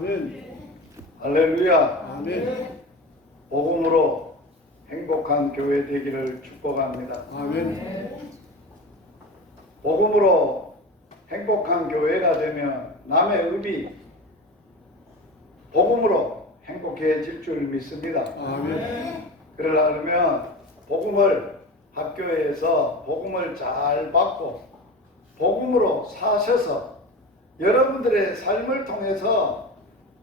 아멘. 할렐루야. 아멘. 복음으로 행복한 교회 되기를 축복합니다. 아멘. 복음으로 행복한 교회가 되면 남의 의미 복음으로 행복해질 줄 믿습니다. 아멘. 그러려면 복음을 학교에서 복음을 잘 받고 복음으로 사셔서 여러분들의 삶을 통해서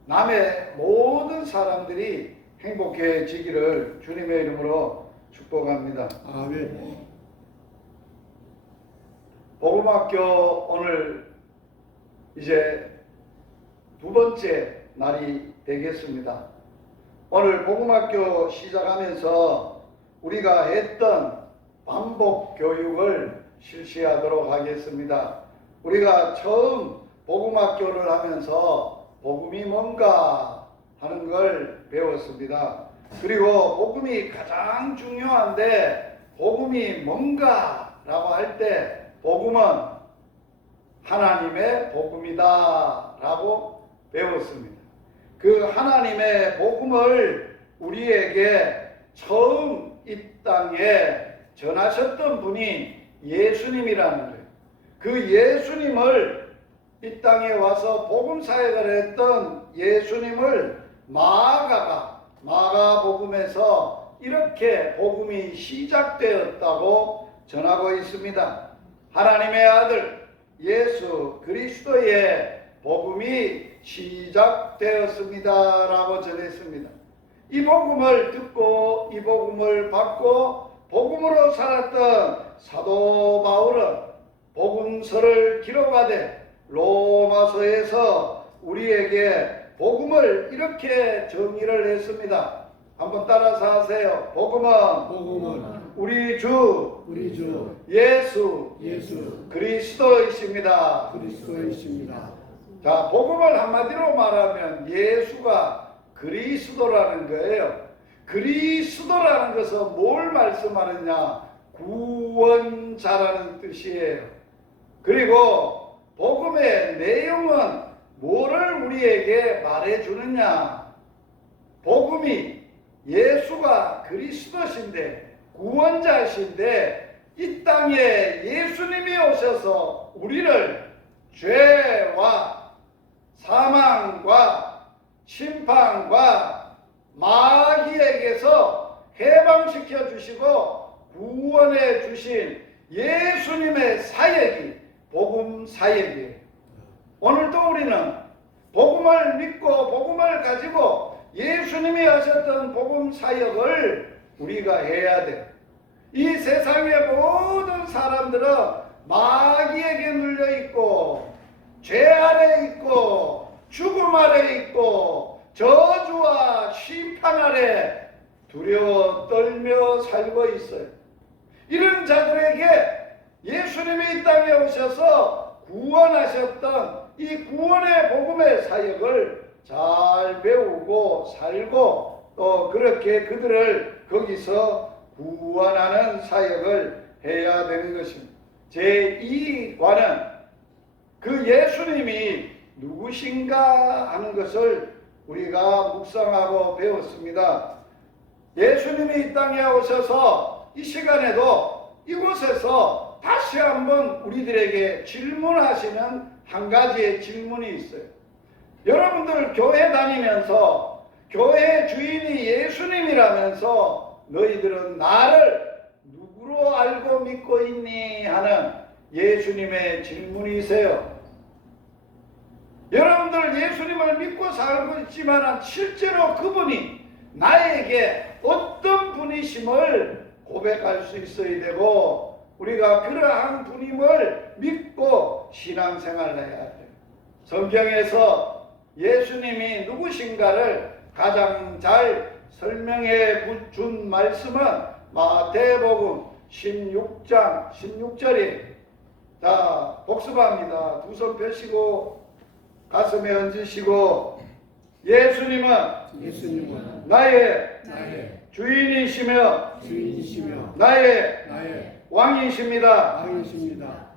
남의 모든 사람들이 행복해지기를 주님의 이름으로 축복합니다. 아멘. 복음학교 오늘 이제 두 번째 날이 되겠습니다. 오늘 복음학교 시작하면서 우리가 했던 반복 교육을 실시하도록 하겠습니다. 우리가 처음 복음학교를 하면서 복음이 뭔가 하는 걸 배웠습니다. 그리고 복음이 가장 중요한데 복음이 뭔가라고 할 때 복음은 하나님의 복음이다 라고 배웠습니다. 그 하나님의 복음을 우리에게 처음 이 땅에 전하셨던 분이 예수님이라는 거예요. 그 예수님을 이 땅에 와서 복음 사역을 했던 예수님을 마가복음에서 이렇게 복음이 시작되었다고 전하고 있습니다. 하나님의 아들 예수 그리스도의 복음이 시작되었습니다 라고 전했습니다. 이 복음을 듣고 이 복음을 받고 복음으로 살았던 사도 바울은 복음서를 기록하되 로마서에서 우리에게 복음을 이렇게 정의를 했습니다. 한번 따라서 하세요. 복음은 우리 주 예수 그리스도이십니다. 자, 복음을 한마디로 말하면 예수가 그리스도라는 거예요. 그리스도라는 것은 뭘 말씀하느냐? 구원자라는 뜻이에요. 그리고 복음의 내용은 뭐를 우리에게 말해주느냐? 복음이 예수가 그리스도신데 구원자신데 이 땅에 예수님이 오셔서 우리를 죄와 사망과 심판과 마귀에게서 해방시켜 주시고 구원해 주신 예수님의 사역이 복음 사역이에요. 오늘도 우리는 복음을 믿고 복음을 가지고 예수님이 하셨던 복음 사역을 우리가 해야 돼요. 이 세상의 모든 사람들은 마귀에게 눌려 있고 죄 아래 있고 죽음 아래 있고 저주와 심판 아래 두려워 떨며 살고 있어요. 이런 자들에게 예수님이 이 땅에 오셔서 구원하셨던 이 구원의 복음의 사역을 잘 배우고 살고 또 그렇게 그들을 거기서 구원하는 사역을 해야 되는 것입니다. 제2과는 그 예수님이 누구신가 하는 것을 우리가 묵상하고 배웠습니다. 예수님이 이 땅에 오셔서 이 시간에도 이곳에서 다시 한번 우리들에게 질문하시는 한 가지의 질문이 있어요. 여러분들 교회 다니면서 교회 주인이 예수님이라면서 너희들은 나를 누구로 알고 믿고 있니? 하는 예수님의 질문이세요. 여러분들 예수님을 믿고 살고 있지만 실제로 그분이 나에게 어떤 분이심을 고백할 수 있어야 되고 우리가 그러한 분임을 믿고 신앙생활을 해야 돼요. 성경에서 예수님이 누구신가를 가장 잘 설명해 준 말씀은 마태복음 16장 16절이에요. 자, 복습합니다. 두 손 펴시고 가슴에 얹으시고 예수님은 나의 주인이시며 나의 왕이십니다.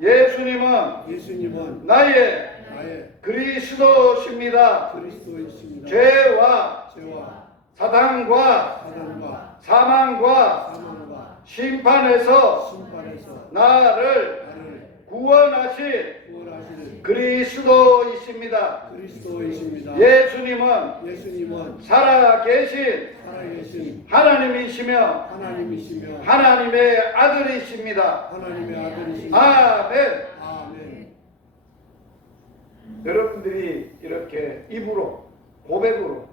예수님은 나의 나의 그리스도십니다. 그리스도이십니다. 죄와 죄와 사단과 사단과 사망과 사망과 심판에서 심판에서 나를 나를 구원하신 구원하시는 그리스도이십니다. 그리스도이십니다. 예수님은 예수님은 살아계신 살아계신 하나님이시며 하나님이시며 하나님의 아들이십니다. 하나님의 아들이십니다. 아멘. 아멘. 여러분들이 이렇게 입으로 고백으로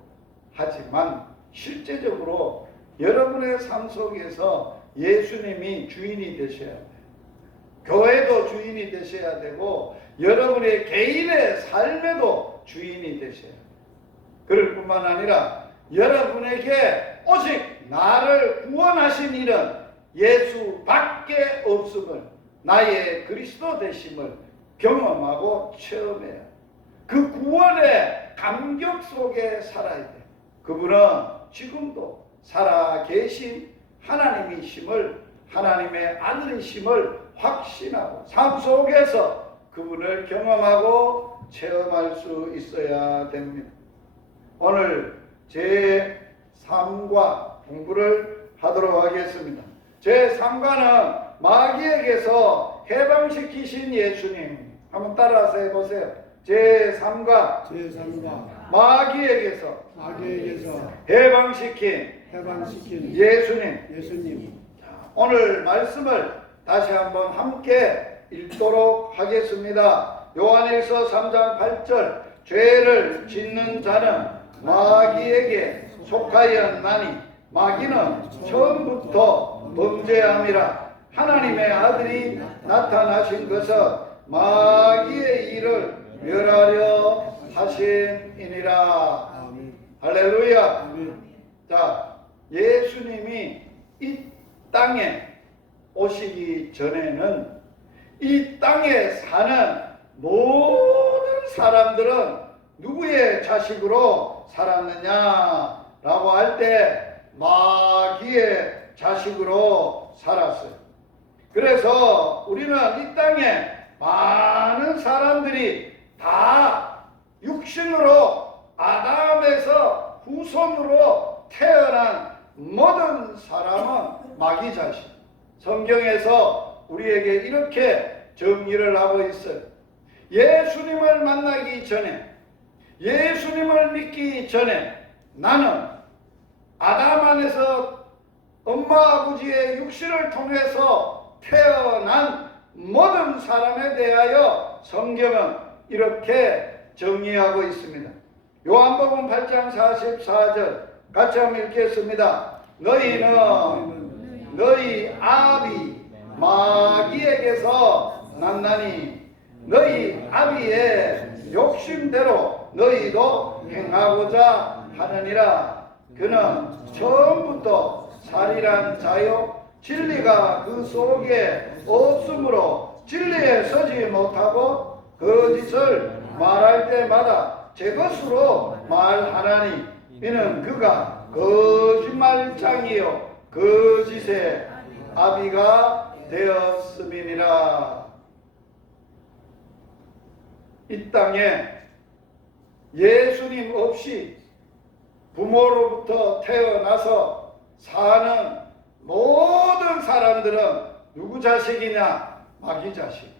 하지만 실제적으로 여러분의 삶 속에서 예수님이 주인이 되셔야 돼요. 교회도 주인이 되셔야 되고 여러분의 개인의 삶에도 주인이 되셔야 돼요. 그럴 뿐만 아니라 여러분에게 오직 나를 구원하신 일은 예수밖에 없음을, 나의 그리스도 되심을 경험하고 체험해야 해요. 그 구원의 감격 속에 살아야 돼요. 그분은 지금도 살아계신 하나님이심을, 하나님의 아들이심을 확신하고 삶 속에서 그분을 경험하고 체험할 수 있어야 됩니다. 오늘 제3과 공부를 하도록 하겠습니다. 제3과는 마귀에게서 해방시키신 예수님. 한번 따라서 해보세요. 제3과 제3과 마귀에게서 마귀에게서 해방시킨 해방시킨 예수님. 예수님. 오늘 말씀을 다시 한번 함께 읽도록 하겠습니다. 요한일서 3장 8절 죄를 짓는 자는 마귀에게 속하였나니 마귀는 처음부터 범죄함이라. 하나님의 아들이 나타나신 것은 마귀의 일을 멸하려 하심이니라. 아멘. 할렐루야. 아멘. 자, 예수님이 이 땅에 오시기 전에는 이 땅에 사는 모든 사람들은 누구의 자식으로 살았느냐라고 할 때 마귀의 자식으로 살았어요. 그래서 우리는 이 땅에 많은 사람들이 다 육신으로 아담에서 후손으로 태어난 모든 사람은 마귀 자식. 성경에서 우리에게 이렇게 정리를 하고 있어요. 예수님을 만나기 전에, 예수님을 믿기 전에 나는 아담 안에서 엄마 아버지의 육신을 통해서 태어난 모든 사람에 대하여 성경은 이렇게 정리하고 있습니다. 요한복음 8장 44절 같이 한번 읽겠습니다. 너희는 너희 아비 마귀에게서 났나니 너희 아비의 욕심대로 너희도 행하고자 하느니라. 그는 처음부터 살이란 자요 진리가 그 속에 없으므로 진리에 서지 못하고 거짓을 말할 때마다 제 것으로 말하나니 이는 그가 거짓말장이요 거짓의 아비가 되었음이니라. 이 땅에 예수님 없이 부모로부터 태어나서 사는 모든 사람들은 누구 자식이냐? 마귀 자식.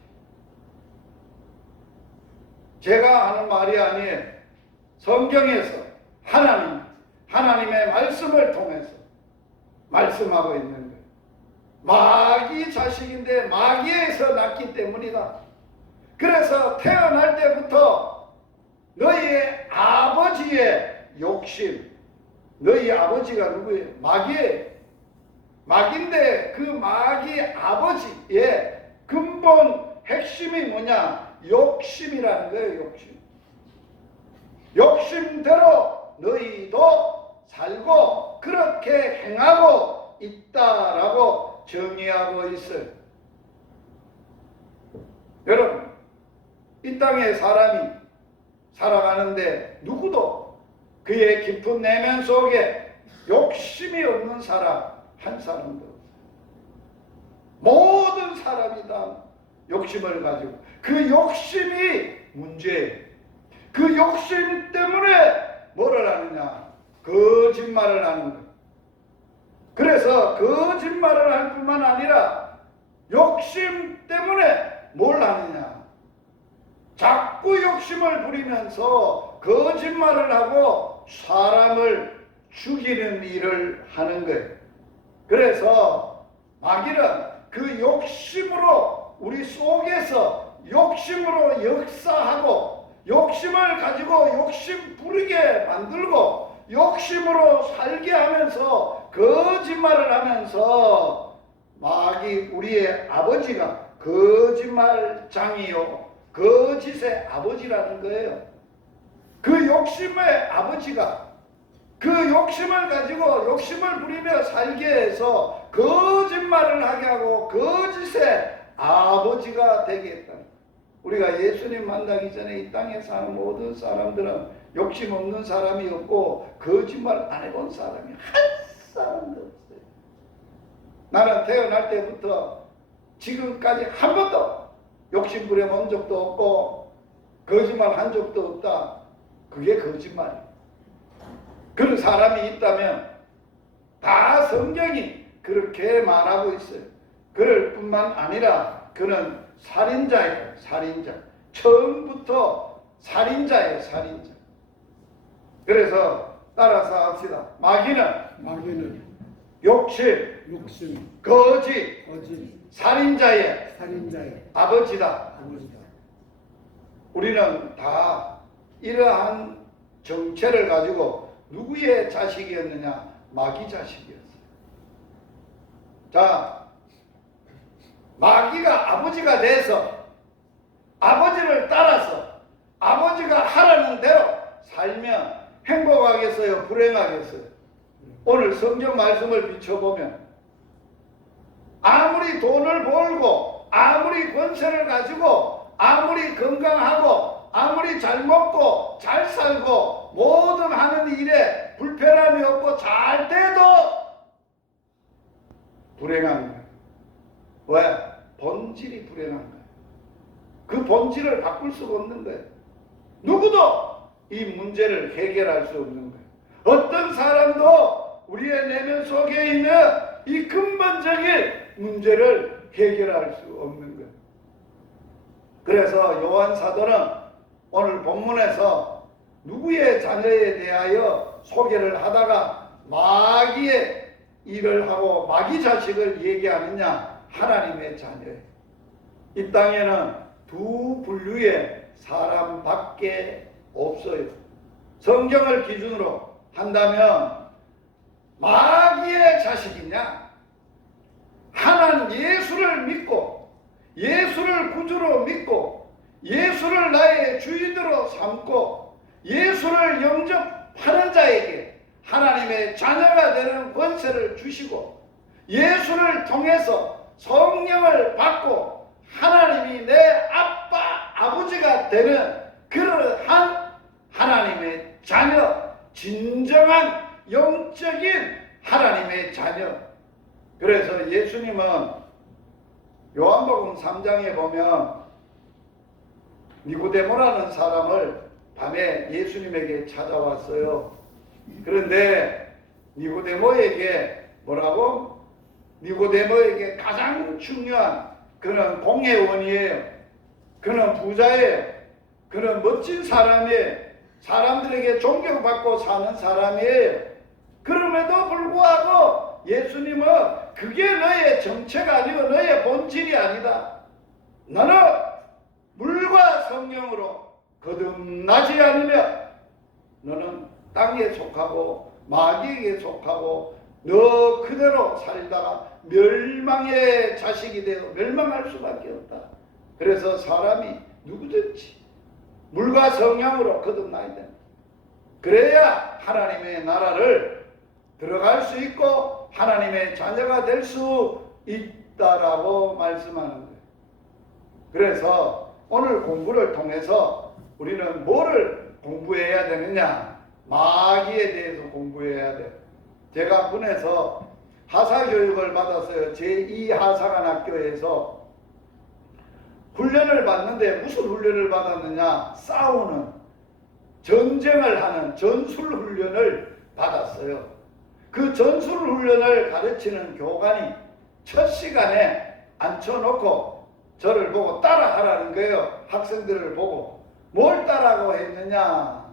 제가 하는 말이 아니에요. 성경에서 하나님의 말씀을 통해서 말씀하고 있는 거예요. 마귀 자식인데 마귀에서 났기 때문이다. 그래서 태어날 때부터 너희의 아버지의 욕심, 너희 아버지가 누구예요? 마귀예요. 마귀인데 그 마귀 아버지의 근본 핵심이 뭐냐? 욕심이라는 거예요. 욕심. 욕심대로 너희도 살고 그렇게 행하고 있다라고 정의하고 있어요. 여러분, 이 땅에 사람이 살아가는데 누구도 그의 깊은 내면 속에 욕심이 없는 사람 한 사람도 없어요. 모든 사람이 다 욕심을 가지고 그 욕심이 문제예요. 그 욕심 때문에 뭐를 하느냐? 거짓말을 하는 거예요. 그래서 거짓말을 할 뿐만 아니라 욕심 때문에 뭘 하느냐? 자꾸 욕심을 부리면서 거짓말을 하고 사람을 죽이는 일을 하는 거예요. 그래서 마귀는 그 욕심으로 우리 속에서 욕심으로 역사하고 욕심을 가지고 욕심 부리게 만들고 욕심으로 살게 하면서 거짓말을 하면서 마귀 우리의 아버지가 거짓말장이요 거짓의 아버지라는 거예요. 그 욕심의 아버지가 그 욕심을 가지고 욕심을 부리며 살게 해서 거짓말을 하게 하고 거짓의 아버지가 되게 했다. 우리가 예수님 만나기 전에 이 땅에 사는 모든 사람들은 욕심 없는 사람이 없고 거짓말 안 해본 사람이 한 사람도 없어요. 나는 태어날 때부터 지금까지 한 번도 욕심 부려본 적도 없고 거짓말 한 적도 없다. 그게 거짓말이에요. 그런 사람이 있다면 다 성경이 그렇게 말하고 있어요. 그럴 뿐만 아니라 그는 살인자예요. 살인자. 처음부터 살인자예요. 살인자. 그래서 따라서 합시다. 마귀는 욕심, 거짓, 살인자의 아버지다. 우리는 다 이러한 정체를 가지고 누구의 자식이었느냐? 마귀 자식이었어요. 자, 마귀가 아버지가 돼서 아버지를 따라서 아버지가 하라는 대로 살면 행복하겠어요? 불행하겠어요? 오늘 성경 말씀을 비춰보면 아무리 돈을 벌고 아무리 권세를 가지고 아무리 건강하고 아무리 잘 먹고 잘 살고 모든 하는 일에 불편함이 없고 잘 돼도 불행한 거예요. 왜? 본질이 불행한 거예요. 그 본질을 바꿀 수가 없는 거예요. 누구도 이 문제를 해결할 수 없는 거예요. 어떤 사람도 우리의 내면 속에 있는 이 근본적인 문제를 해결할 수 없는 거예요. 그래서 요한 사도는 오늘 본문에서 누구의 자녀에 대하여 소개를 하다가 마귀의 일을 하고 마귀 자식을 얘기하느냐? 하나님의 자녀예요. 이 땅에는 두 분류의 사람밖에 없어요. 성경을 기준으로 한다면 마귀의 자식이냐? 하나님 예수를 믿고 예수를 구주로 믿고 예수를 나의 주인으로 삼고 예수를 영접하는 자에게 하나님의 자녀가 되는 권세를 주시고 예수를 통해서 성령을 받고 하나님이 내 아빠 아버지가 되는 그러한 하나님의 자녀, 진정한 영적인 하나님의 자녀. 그래서 예수님은 요한복음 3장에 보면 니고데모라는 사람을 밤에 예수님에게 찾아왔어요. 그런데 니고데모에게 뭐라고? 니고데모에게 가장 중요한 그는 공회원이에요. 그는 부자예요. 그는 멋진 사람이에요. 사람들에게 존경받고 사는 사람이에요. 그럼에도 불구하고 예수님은 그게 너의 정체가 아니고 너의 본질이 아니다. 너는 물과 성령으로 거듭나지 않으면 너는 땅에 속하고 마귀에게 속하고 너 그대로 살다가 멸망의 자식이 되어 멸망할 수밖에 없다. 그래서 사람이 누구든지 물과 성령으로 거듭나야 된다. 그래야 하나님의 나라를 들어갈 수 있고 하나님의 자녀가 될 수 있다라고 말씀하는 거예요. 그래서 오늘 공부를 통해서 우리는 뭐를 공부해야 되느냐? 마귀에 대해서 공부해야 돼요. 제가 군에서 하사교육을 받았어요. 제2하사관학교에서 훈련을 받는데 무슨 훈련을 받았느냐? 싸우는, 전쟁을 하는 전술 훈련을 받았어요. 그 전술 훈련을 가르치는 교관이 첫 시간에 앉혀놓고 저를 보고 따라하라는 거예요. 학생들을 보고. 뭘 따라하고 했느냐?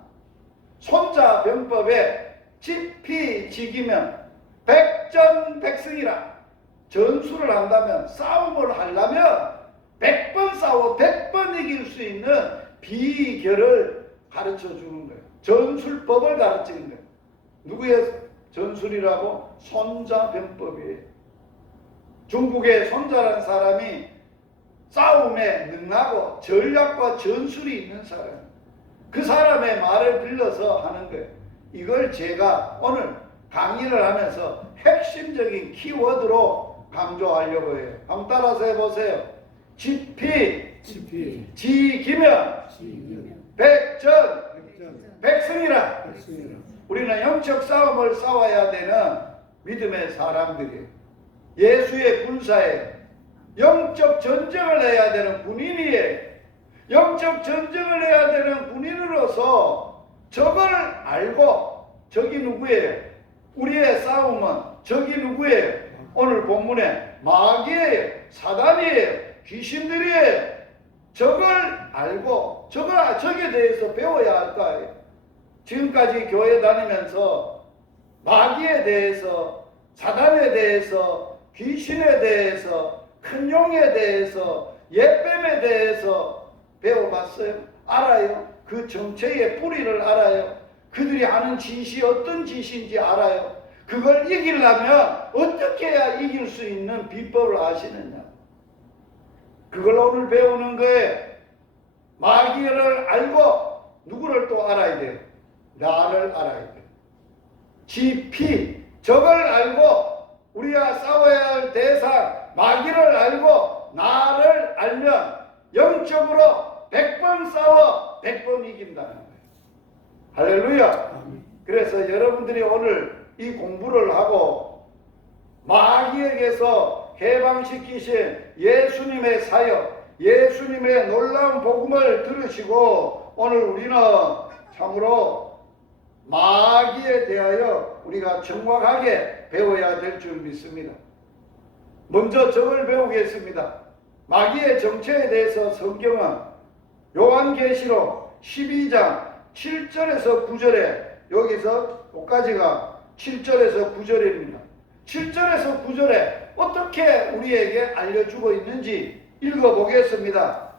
손자병법에 지피지기면 백전백승이라. 전술을 한다면, 싸움을 하려면 100번 싸워 100번 이길 수 있는 비결을 가르쳐 주는 거예요. 전술법을 가르치는 거예요. 누구의 전술이라고? 손자병법이에요. 중국의 손자라는 사람이 싸움에 능하고 전략과 전술이 있는 사람, 그 사람의 말을 빌려서 하는 거예요. 이걸 제가 오늘 강의를 하면서 핵심적인 키워드로 강조하려고 해요. 한번 따라서 해보세요. 지피 지기면 백전 백승이라. 우리는 영적 싸움을 싸워야 되는 믿음의 사람들이에요. 예수의 군사에 영적 전쟁을 해야 되는 군인이에요. 영적 전쟁을 해야 되는 군인으로서 적을 알고, 적이 누구예요? 우리의 싸움은 적이 누구예요? 오늘 본문에 마귀예요, 사단이에요, 귀신들이에요. 적을 알고 적에 대해서 배워야 할 거예요. 지금까지 교회 다니면서 마귀에 대해서, 사단에 대해서, 귀신에 대해서, 큰 용에 대해서, 옛뱀에 대해서 배워봤어요? 알아요? 그 정체의 뿌리를 알아요? 그들이 하는 짓이 어떤 짓인지 알아요? 그걸 이기려면 어떻게 해야 이길 수 있는 비법을 아시느냐? 그걸 오늘 배우는 거예요. 마귀를 알고 누구를 또 알아야 돼요? 나를 알아야 돼요. 지피, 적을 알고 우리가 싸워야 할 대상 마귀를 알고 나를 알면 영적으로 100번 싸워 100번 이긴다는 거예요. 할렐루야. 그래서 여러분들이 오늘 이 공부를 하고 마귀에게서 해방시키신 예수님의 사역, 예수님의 놀라운 복음을 들으시고 오늘 우리는 참으로 마귀에 대하여 우리가 정확하게 배워야 될 줄 믿습니다. 먼저 적을 배우겠습니다. 마귀의 정체에 대해서 성경은 요한계시록 12장 7절에서 9절에, 여기서 여기까지가 7절에서 9절입니다. 7절에서 9절에 어떻게 우리에게 알려주고 있는지 읽어보겠습니다.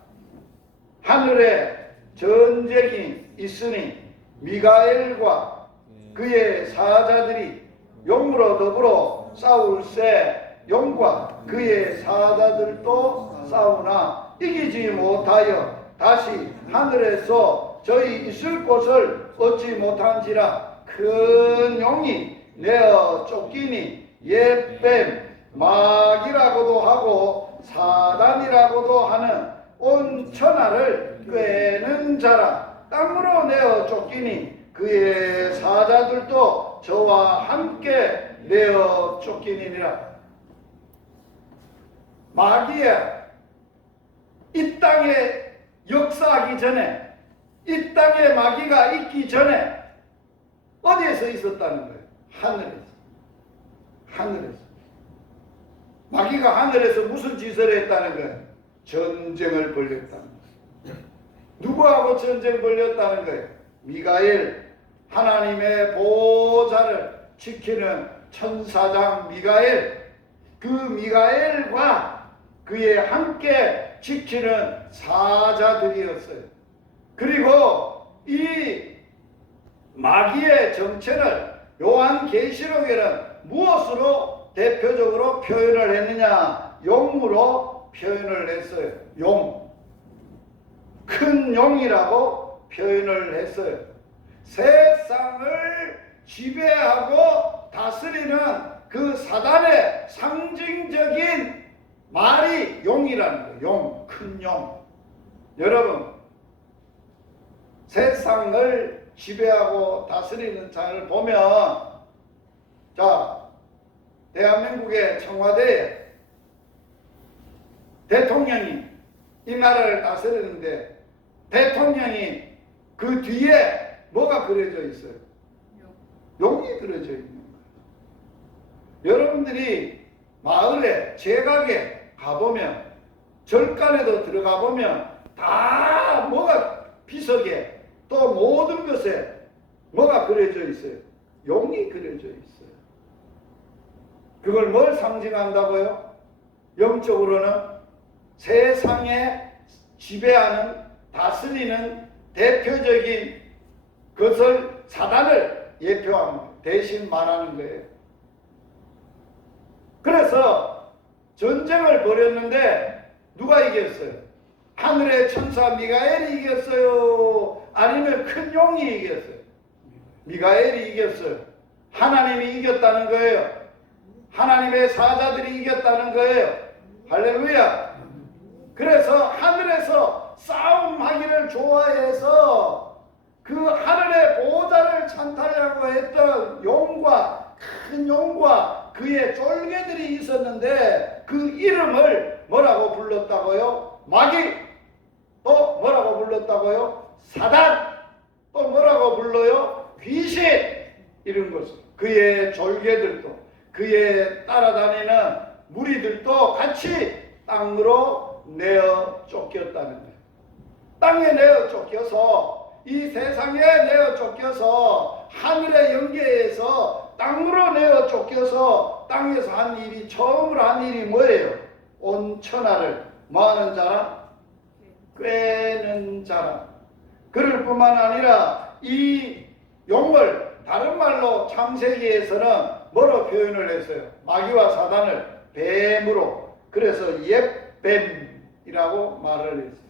하늘에 전쟁이 있으니 미가엘과 그의 사자들이 용으로 더불어 싸울세. 용과 그의 사자들도 싸우나 이기지 못하여 다시 하늘에서 저희 있을 곳을 얻지 못한지라. 큰 용이 내어 쫓기니 옛뱀 마귀라고도 하고 사단이라고도 하는 온 천하를 꿰는 자라. 땅으로 내어 쫓기니 그의 사자들도 저와 함께 내어 쫓기니라. 마귀야, 이 땅에 역사하기 전에, 이 땅에 마귀가 있기 전에 어디에서 있었다는 거예요? 하늘에서. 하늘에서. 마귀가 하늘에서 무슨 짓을 했다는 거예요? 전쟁을 벌였다는 거예요. 누구하고 전쟁 벌였다는 거예요? 미가엘, 하나님의 보호자를 지키는 천사장 미가엘, 그 미가엘과 그의 함께 지키는 사자들이었어요. 그리고 이 마귀의 정체를 요한계시록에는 무엇으로 대표적으로 표현을 했느냐? 용으로 표현을 했어요. 용. 큰 용이라고 표현을 했어요. 세상을 지배하고 다스리는 그 사단의 상징적인 말이 용이라는 거예요. 용, 큰 용. 여러분, 세상을 지배하고 다스리는 자를 보면, 자, 대한민국의 청와대에 대통령이 이 나라를 다스리는데 대통령이 그 뒤에 뭐가 그려져 있어요? 용이 그려져 있는 거예요. 여러분들이 마을에 제각에 가보면 절간에도 들어가 보면 다 뭐가 비석에 또 모든 것에 뭐가 그려져 있어요? 용이 그려져 있어요. 그걸 뭘 상징한다고요? 영적으로는 세상에 지배하는 다스리는 대표적인 것을 사단을 예표하는 거예요. 대신 말하는 거예요. 그래서 전쟁을 벌였는데 누가 이겼어요? 하늘의 천사 미가엘이 이겼어요? 아니면 큰 용이 이겼어요? 미가엘이 이겼어요. 하나님이 이겼다는 거예요. 하나님의 사자들이 이겼다는 거예요. 할렐루야. 그래서 하늘에서 싸움하기를 좋아해서 그 하늘의 보호자를 찬탈하려고 했던 용과 큰 용과 그의 쫄개들이 있었는데 그 이름을 뭐라고 불렀다고요? 마귀. 또 뭐라고 불렀다고요? 사단. 또 뭐라고 불러요? 귀신. 이런 것을 그의 졸개들도 그의 따라다니는 무리들도 같이 땅으로 내어 쫓겼다는 거예요. 땅에 내어 쫓겨서 이 세상에 내어 쫓겨서 하늘의 영계에서 땅으로 내어 쫓겨서 땅에서 한 일이 처음으로 한 일이 뭐예요? 온 천하를 뭐하는 자라? 꿰는 자라. 그럴 뿐만 아니라 이 용을 다른 말로 창세기에서는 뭐로 표현을 했어요? 마귀와 사단을 뱀으로. 그래서 옛뱀이라고 말을 했어요.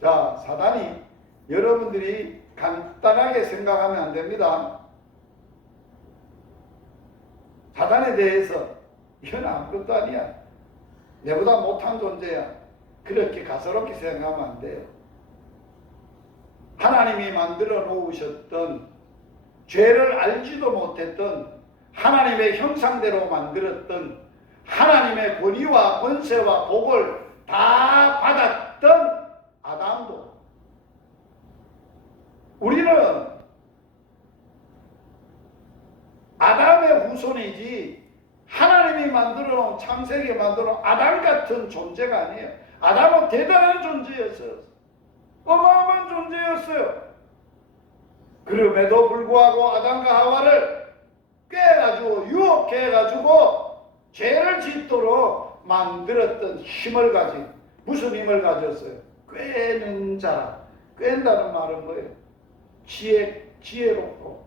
자, 사단이 여러분들이 간단하게 생각하면 안 됩니다. 사단에 대해서 이건 아무것도 아니야. 내보다 못한 존재야. 그렇게 가소롭게 생각하면 안 돼요. 하나님이 만들어 놓으셨던 죄를 알지도 못했던 하나님의 형상대로 만들었던 하나님의 권위와 권세와 복을 다 받았던 아담도 우리는 아담의 후손이지 하나님이 만들어 놓은 창세기에 만들어 놓은 아담 같은 존재가 아니에요. 아담은 대단한 존재였어요. 어마어마한 존재였어요. 그럼에도 불구하고 아담과 하와를 꿰가지고 유혹해가지고 죄를 짓도록 만들었던 힘을 가진 무슨 힘을 가졌어요? 꿰는 자라. 꿰는다는 말은 뭐예요? 지혜롭고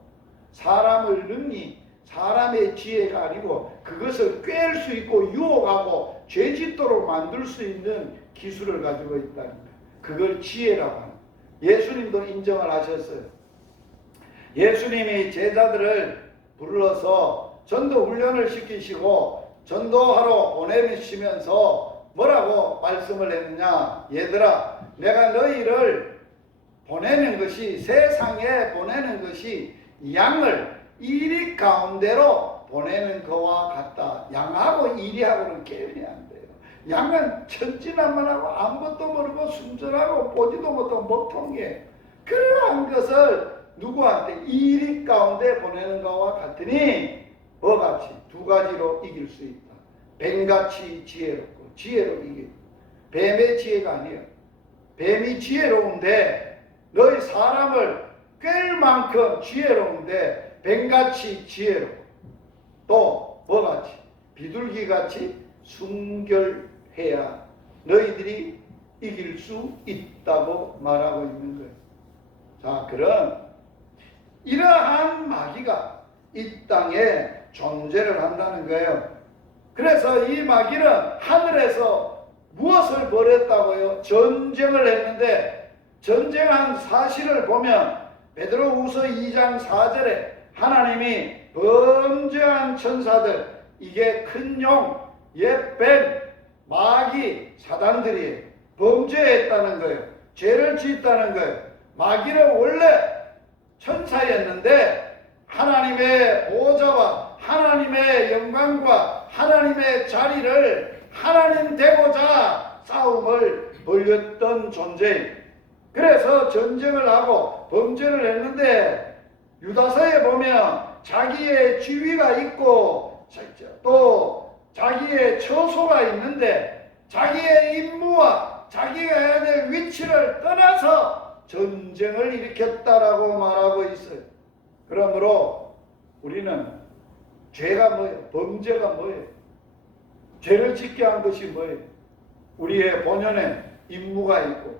사람을 능히 사람의 지혜가 아니고 그것을 꿰을 수 있고 유혹하고 죄 짓도록 만들 수 있는 기술을 가지고 있다는 거예요. 그걸 지혜라고 합니다. 예수님도 인정을 하셨어요. 예수님이 제자들을 불러서 전도 훈련을 시키시고 전도하러 보내시면서 뭐라고 말씀을 했느냐? 얘들아, 내가 너희를 보내는 것이 세상에 보내는 것이 양을 이리 가운데로 보내는 거와 같다. 양하고 이리하고는 개변이 안 돼요. 양은 천진난만하고 아무것도 모르고 순전하고 보지도 못하고 먹통게 그러한 것을 누구한테 이리 가운데 보내는 것과 같으니 뭐같이 두 가지로 이길 수 있다. 뱀같이 지혜롭고 지혜로 이길. 뱀의 지혜가 아니에요. 뱀이 지혜로운데 너희 사람을 꿰을 만큼 지혜로운데 뱀같이 지혜롭고 또 뭐같이 비둘기같이 순결해야 너희들이 이길 수 있다고 말하고 있는 거예요. 자, 그럼 이러한 마귀가 이 땅에 존재를 한다는 거예요. 그래서 이 마귀는 하늘에서 무엇을 벌였다고요? 전쟁을 했는데 전쟁한 사실을 보면 베드로후서 2장 4절에 하나님이 범죄한 천사들, 이게 큰 용, 옛뱀, 마귀, 사단들이 범죄했다는 거예요. 죄를 짓다는 거예요. 마귀는 원래 천사였는데 하나님의 보좌와 하나님의 영광과 하나님의 자리를 하나님 되고자 싸움을 벌였던 존재입니다. 그래서 전쟁을 하고 범죄를 했는데 유다서에 보면 자기의 지위가 있고 또 자기의 처소가 있는데 자기의 임무와 자기가 해야 될 위치를 떠나서 전쟁을 일으켰다라고 말하고 있어요. 그러므로 우리는 죄가 뭐예요? 범죄가 뭐예요? 죄를 짓게 한 것이 뭐예요? 우리의 본연의 임무가 있고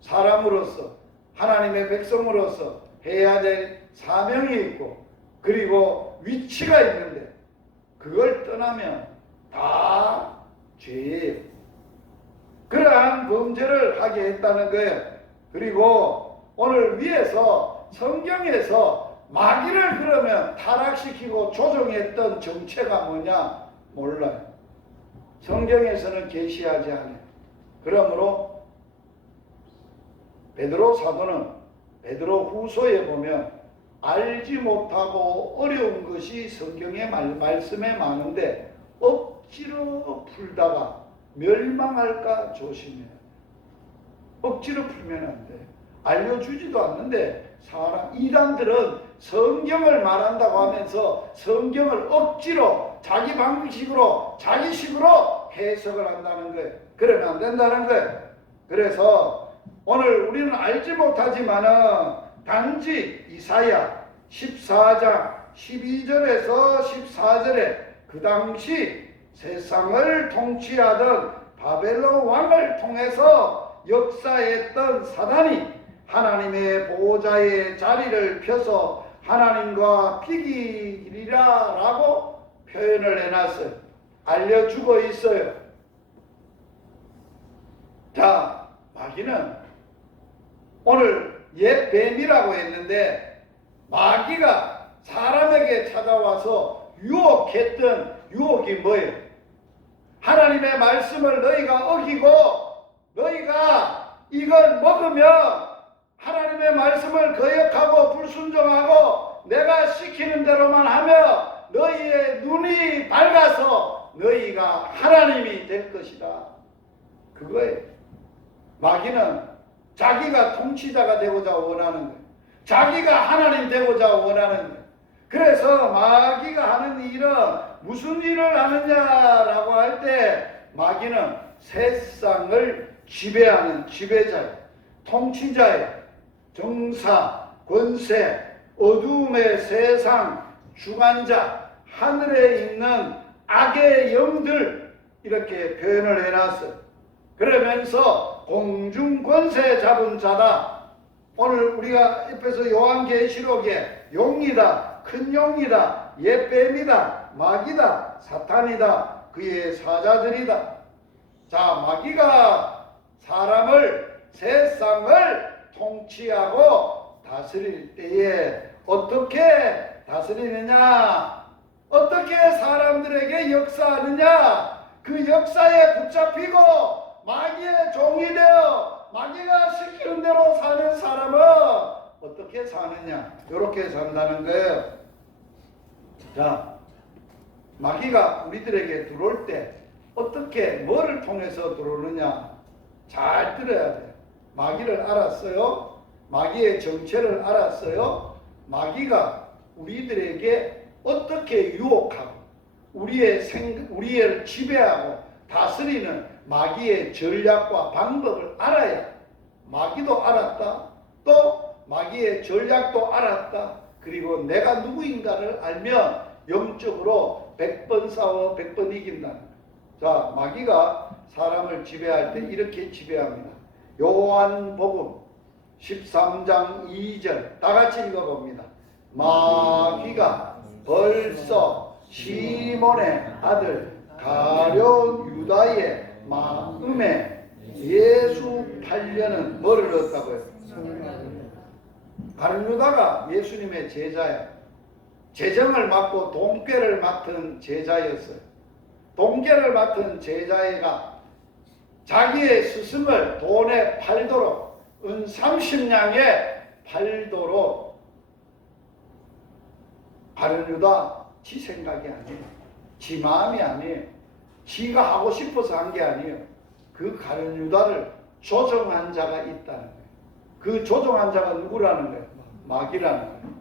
사람으로서 하나님의 백성으로서 해야 될 사명이 있고 그리고 위치가 있는데 그걸 떠나면 다 죄예요. 그러한 범죄를 하게 했다는 거예요. 그리고 오늘 위에서 성경에서 마귀를 그러면 타락시키고 조종했던 정체가 뭐냐 몰라요. 성경에서는 계시하지 않아요. 그러므로 베드로 사도는 베드로 후서에 보면 알지 못하고 어려운 것이 성경의 말씀에 많은데 억지로 풀다가 멸망할까 조심해야 돼. 억지로 풀면 안 돼. 알려주지도 않는데 이단들은 성경을 말한다고 하면서 성경을 억지로 자기 방식으로 자기식으로 해석을 한다는 거예요. 그러면 안 된다는 거예요. 그래서 오늘 우리는 알지 못하지만은 단지 이사야 14장 12절에서 14절에 그 당시 세상을 통치하던 바벨론 왕을 통해서 역사했던 사단이 하나님의 보호자의 자리를 펴서 하나님과 비기리라 라고 표현을 해놨어요. 알려주고 있어요. 자, 마귀는 오늘 옛 뱀이라고 했는데 마귀가 사람에게 찾아와서 유혹했던 유혹이 뭐예요? 하나님의 말씀을 너희가 어기고 너희가 이걸 먹으면 하나님의 말씀을 거역하고 불순종하고 내가 시키는 대로만 하면 너희의 눈이 밝아서 너희가 하나님이 될 것이다. 그거예요. 마귀는 자기가 통치자가 되고자 원하는 거예요. 자기가 하나님 되고자 원하는 거예요. 그래서 마귀가 하는 일은 무슨 일을 하느냐라고 할 때 마귀는 세상을 지배하는 지배자예요. 통치자예요. 정사, 권세, 어두움의 세상, 주관자, 하늘에 있는 악의 영들 이렇게 표현을 해놨어요. 그러면서 공중 권세 잡은 자다. 오늘 우리가 옆에서 요한계시록에 용이다, 큰 용이다, 옛뱀이다, 마귀다, 사탄이다, 그의 사자들이다. 자, 마귀가 사람을 세상을 통치하고 다스릴 때에 어떻게 다스리느냐, 어떻게 사람들에게 역사하느냐, 그 역사에 붙잡히고 마귀의 종이 되어 마귀가 시키는 대로 사는 사람은 어떻게 사느냐, 이렇게 산다는 거예요. 자, 마귀가 우리들에게 들어올 때 어떻게 뭐를 통해서 들어오느냐 잘 들어야 돼요. 마귀를 알았어요? 마귀의 정체를 알았어요? 마귀가 우리들에게 어떻게 유혹하고 우리를 지배하고 다스리는 마귀의 전략과 방법을 알아야 마귀도 알았다. 또 마귀의 전략도 알았다. 그리고 내가 누구인가를 알면 영적으로 100번 싸워 100번 이긴다는 거예요. 자, 마귀가 사람을 지배할 때 이렇게 지배합니다. 요한복음 13장 2절 다 같이 읽어봅니다. 마귀가 벌써 시몬의 아들 가룟 유다의 마음에 예수 팔려는 뭐를 얻었다고요? 가룟 유다가 예수님의 제자예요. 재정을 맡고 동궤를 맡은 제자였어요. 동궤를 맡은 제자애가 자기의 스승을 돈에 팔도록 은 30냥에 팔도록 가룟 유다 지 생각이 아니에요. 지 마음이 아니에요. 지가 하고 싶어서 한 게 아니에요. 그 가룟 유다를 조종한 자가 있다는 거예요. 그 조종한 자가 누구라는 거예요? 마귀라는 거예요.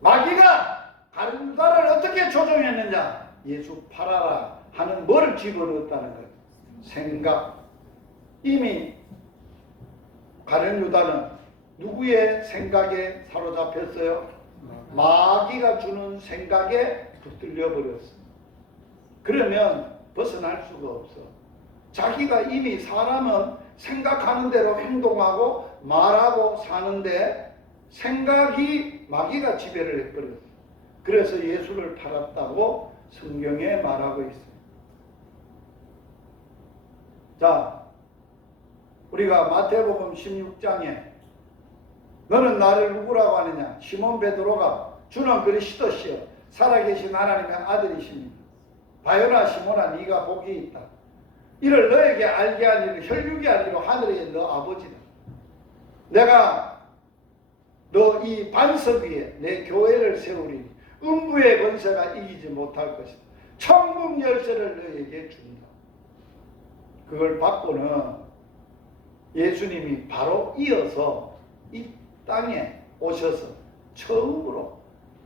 마귀가 가룟 유다를 어떻게 조종했느냐? 예수 팔아라 하는 뭐를 집어넣었다는 거예요? 생각. 이미 가룟 유다는 누구의 생각에 사로잡혔어요? 마귀가 주는 생각에 붙들려 버렸어요. 그러면 벗어날 수가 없어. 자기가 이미 사람은 생각하는 대로 행동하고 말하고 사는데 생각이 마귀가 지배를 해버렸어요. 그래서 예수를 팔았다고 성경에 말하고 있어요. 자, 우리가 마태복음 16장에 너는 나를 누구라고 하느냐? 시몬 베드로가 주는 그리스도시여 살아계신 하나님의 아들이십니다. 바요나 시몬아 네가 복이 있다. 이를 너에게 알게 하니라 혈육이 아니라 하늘에 너 아버지다. 내가 너 이 반석 위에 내 교회를 세우리니 음부의 권세가 이기지 못할 것이다. 천국 열쇠를 너에게 준다. 그걸 받고는 예수님이 바로 이어서 이 땅에 오셔서 처음으로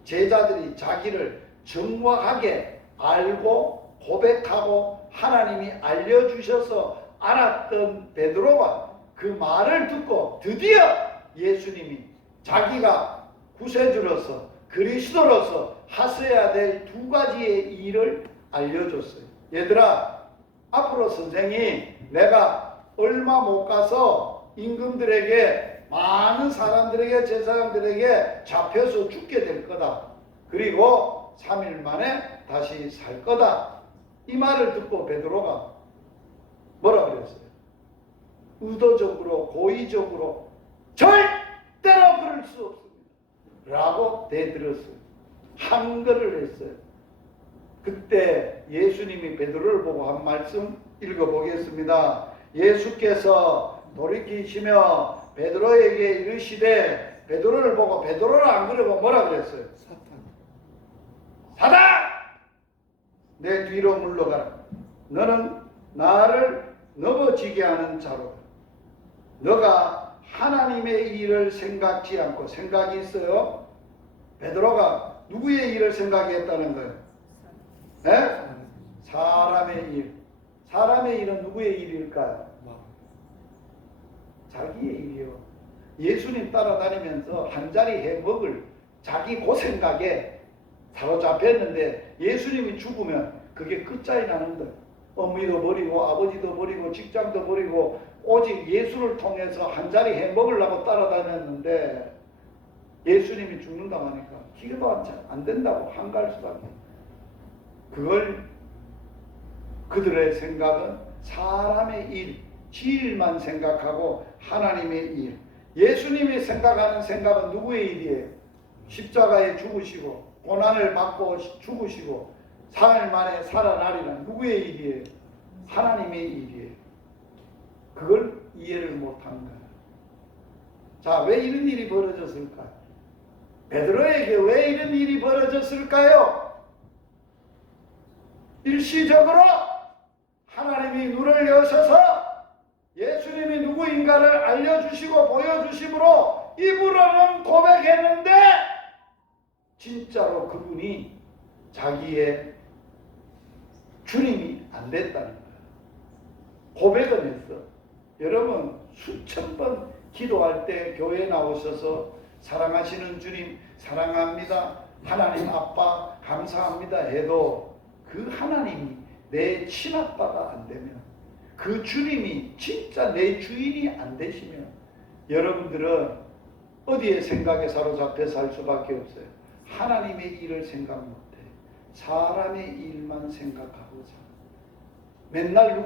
제자들이 자기를 정확하게 알고 고백하고 하나님이 알려주셔서 알았던 베드로가 그 말을 듣고 드디어 예수님이 자기가 구세주로서 그리스도로서 하셔야 될 두 가지의 일을 알려줬어요. 얘들아, 앞으로 선생이 내가 얼마 못 가서 임금들에게 많은 사람들에게 제사장들에게 잡혀서 죽게 될 거다. 그리고 3일 만에 다시 살 거다. 이 말을 듣고 베드로가 뭐라 그랬어요? 의도적으로 고의적으로 절대로 그럴 수 없습니다 라고 대들었어요. 항거를 했어요. 그때 예수님이 베드로를 보고 한 말씀 읽어보겠습니다. 예수께서 돌이키시며 베드로에게 이르시되, 베드로를 보고 베드로를 안 그러고 뭐라 그랬어요? 사단! 내 뒤로 물러가라. 너는 나를 넘어지게 하는 자로다. 너가 하나님의 일을 생각지 않고, 생각이 있어요? 베드로가 누구의 일을 생각했다는 거예요? 네? 사람의 일. 사람의 일은 누구의 일일까요? 자기의 일이요. 예수님 따라다니면서 한 자리 해 먹을 자기 그 생각에 사로잡혔는데 예수님이 죽으면 그게 끝장이 나는 거예요. 어머니도 버리고 아버지도 버리고 직장도 버리고 오직 예수를 통해서 한 자리 해 먹으려고 따라다녔는데 예수님이 죽는다고 하니까 기가 안 된다고 한가할 수밖에. 그걸 그들의 생각은 사람의 일, 지일만 생각하고 하나님의 일. 예수님이 생각하는 생각은 누구의 일이에요? 십자가에 죽으시고 고난을 받고 죽으시고 3일 만에 살아나리라. 누구의 일이에요? 하나님의 일이에요. 그걸 이해를 못한 거예요. 자, 왜 이런 일이 벌어졌을까요? 베드로에게 왜 이런 일이 벌어졌을까요? 일시적으로 하나님이 눈을 여셔서 예수님이 누구인가를 알려주시고 보여주심으로 입으로는 고백했는데 진짜로 그분이 자기의 주님이 안 됐다는 거예요. 고백은 했어. 여러분 수천 번 기도할 때 교회에 나오셔서 사랑하시는 주님 사랑합니다. 하나님 아빠 감사합니다 해도 그 하나님이 내 친아빠가 안 되면, 그 주님이 진짜 내 주인이 안 되시면 여러분들은 어디에 생각에 사로잡혀 살 수밖에 없어요. 하나님의 일을 생각 못해. 사람의 일만 생각하고 살아. 맨날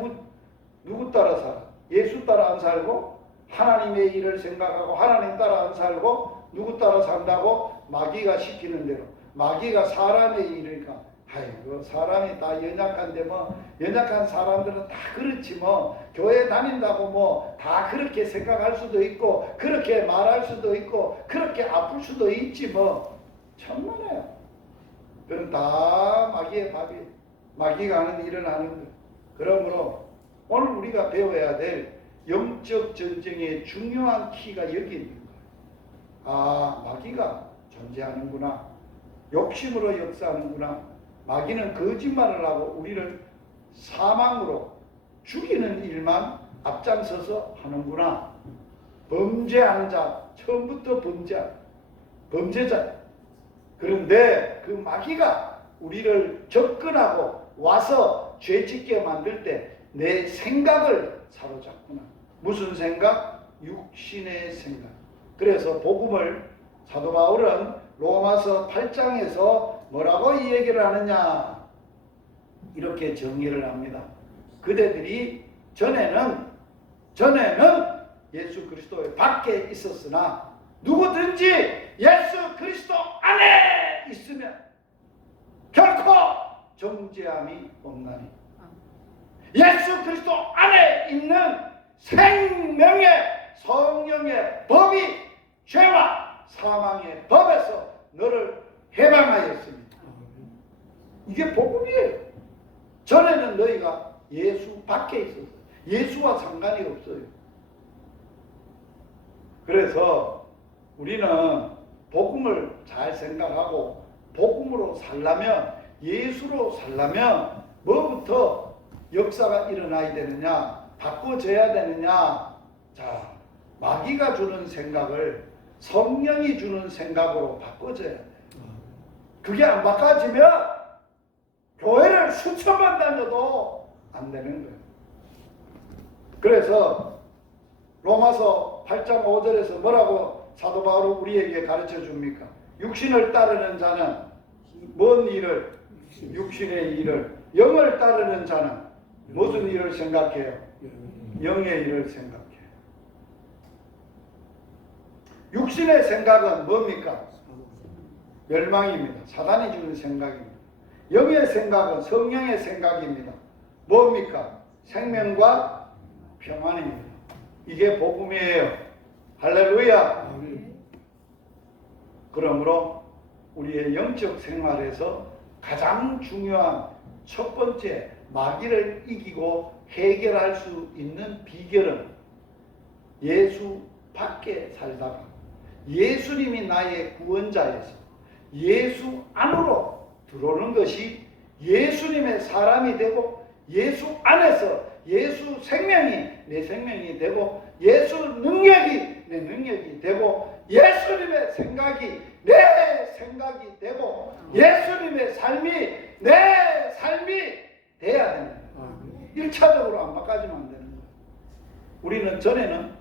누구 따라 살아? 예수 따라 안 살고 하나님의 일을 생각하고 하나님 따라 안 살고 누구 따라 산다고? 마귀가 시키는 대로. 마귀가 사람의 일이니까 아이고 사람이 다 연약한데 뭐 연약한 사람들은 다 그렇지 뭐 교회 다닌다고 뭐 다 그렇게 생각할 수도 있고 그렇게 말할 수도 있고 그렇게 아플 수도 있지 뭐 천만에요. 그건 다 마귀의 밥이에요. 마귀가 하는 일을 하는 거예요. 그러므로 오늘 우리가 배워야 될 영적 전쟁의 중요한 키가 여기 있는 거예요. 아, 마귀가 존재하는구나. 욕심으로 역사하는구나. 마귀는 거짓말을 하고 우리를 사망으로 죽이는 일만 앞장서서 하는구나. 범죄하는 자, 처음부터 범죄자. 그런데 그 마귀가 우리를 접근하고 와서 죄짓게 만들 때 내 생각을 사로잡구나. 무슨 생각? 육신의 생각. 그래서 복음을 사도 바울은 로마서 8장에서 뭐라고 이 얘기를 하느냐? 이렇게 정의를 합니다. 그대들이 전에는 예수 그리스도 밖에 있었으나 누구든지 예수 그리스도 안에 있으면 결코 정죄함이 없나니. 예수 그리스도 안에 있는 생명의 성령의 법이 죄와 사망의 법에서 너를 해방하였습니다. 이게 복음이에요. 전에는 너희가 예수 밖에 있었어요. 예수와 상관이 없어요. 그래서 우리는 복음을 잘 생각하고 복음으로 살려면, 예수로 살려면 뭐부터 역사가 일어나야 되느냐? 바꿔져야 되느냐? 자, 마귀가 주는 생각을 성령이 주는 생각으로 바꿔줘야 돼. 그게 안 바꿔지면 교회를 수천만 다녀도 안 되는 거예요. 그래서 로마서 8장 5절에서 뭐라고 사도 바울은 우리에게 가르쳐 줍니까? 육신을 따르는 자는 뭔 일을? 육신의 일을. 영을 따르는 자는 무슨 일을 생각해요? 영의 일을 생각해요. 육신의 생각은 뭡니까? 멸망입니다. 사단이 주는 생각입니다. 영의 생각은 성령의 생각입니다. 뭡니까? 생명과 평안입니다. 이게 복음이에요. 할렐루야. 그러므로 우리의 영적 생활에서 가장 중요한 첫 번째 마귀를 이기고 해결할 수 있는 비결은 예수 밖에 살다가 예수님이 나의 구원자에서 예수 안으로 들어오는 것이 예수님의 사람이 되고 예수 안에서 예수 생명이 내 생명이 되고 예수 능력이 내 능력이 되고 예수님의 생각이 내 생각이 되고 예수님의 삶이 내 삶이 돼야 되는 거예요. 1차적으로 안 바꿔지면 안 되는 거예요. 우리는 전에는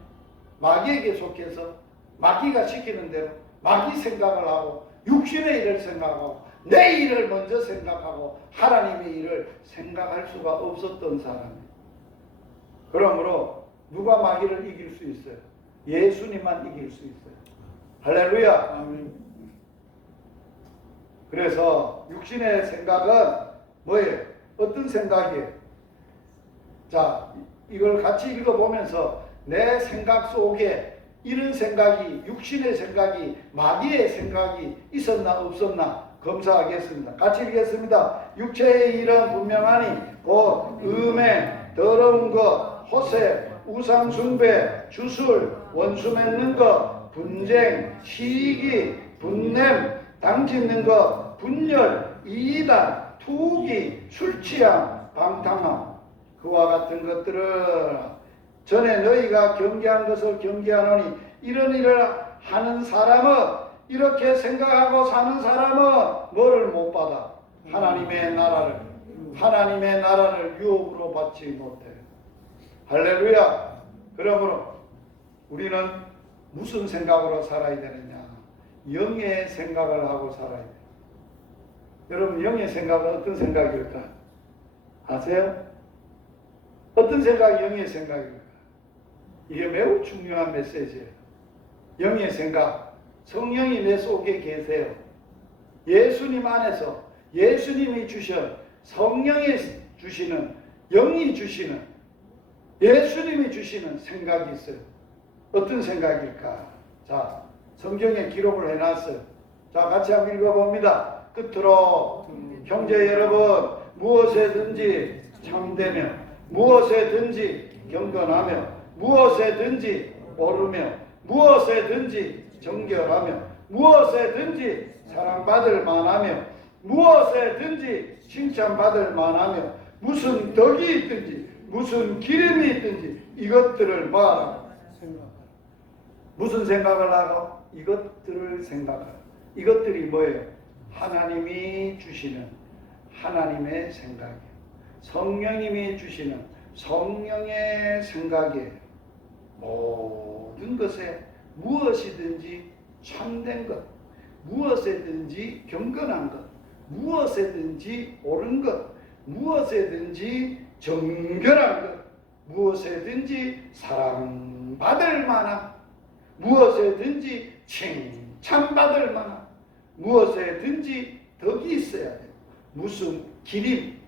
마귀에게 속해서 마귀가 시키는 대로 마귀 생각을 하고 육신의 일을 생각하고 내 일을 먼저 생각하고 하나님의 일을 생각할 수가 없었던 사람이에요. 그러므로 누가 마귀를 이길 수 있어요? 예수님만 이길 수 있어요. 할렐루야. 그래서 육신의 생각은 뭐예요? 어떤 생각이에요? 자, 이걸 같이 읽어보면서 내 생각 속에 이런 생각이, 육신의 생각이, 마귀의 생각이 있었나 없었나 검사하겠습니다. 같이 읽겠습니다. 육체의 일은 분명하니 곧 음행, 더러운 것, 호세, 우상 숭배, 주술, 원수 맺는 것, 분쟁, 시기, 분냄, 당짓는 것, 분열, 이단, 투기, 술취함, 방탕함, 그와 같은 것들을 전에 너희가 경계한 것을 경계하노니 이런 일을 하는 사람은, 이렇게 생각하고 사는 사람은 뭐를 못 받아? 하나님의 나라를 유업으로 받지 못해. 할렐루야. 그러므로 우리는 무슨 생각으로 살아야 되느냐? 영의 생각을 하고 살아야 돼. 여러분, 영의 생각은 어떤 생각일까? 아세요? 어떤 생각이 영의 생각일까? 이게 매우 중요한 메시지예요. 영의 생각, 성령이 내 속에 계세요. 예수님 안에서 예수님이 주신, 성령이 주시는, 영이 주시는, 예수님이 주시는 생각이 있어요. 어떤 생각일까? 자, 성경에 기록을 해놨어요. 자, 같이 한번 읽어봅니다. 끝으로 형제 여러분, 무엇에든지 참되며 무엇에든지 경건하며 무엇에든지 오르며 무엇에든지 정결하며 무엇에든지 사랑받을 만하며 무엇에든지 칭찬받을 만하며 무슨 덕이 있든지 무슨 기름이 있든지 이것들을 말하라. 생각하라. 무슨 생각을 하고? 이것들을 생각하라. 이것들이 뭐예요? 하나님이 주시는 하나님의 생각이에요. 성령님이 주시는 성령의 생각이에요. 모든 것에 무엇이든지 참된 것, 무엇에든지 경건한 것, 무엇에든지 옳은 것, 무엇에든지 정결한 것, 무엇에든지 사랑받을 만한, 무엇에든지 칭찬받을 만한, 무엇에든지 덕이 있어야 돼요. 무슨 기림,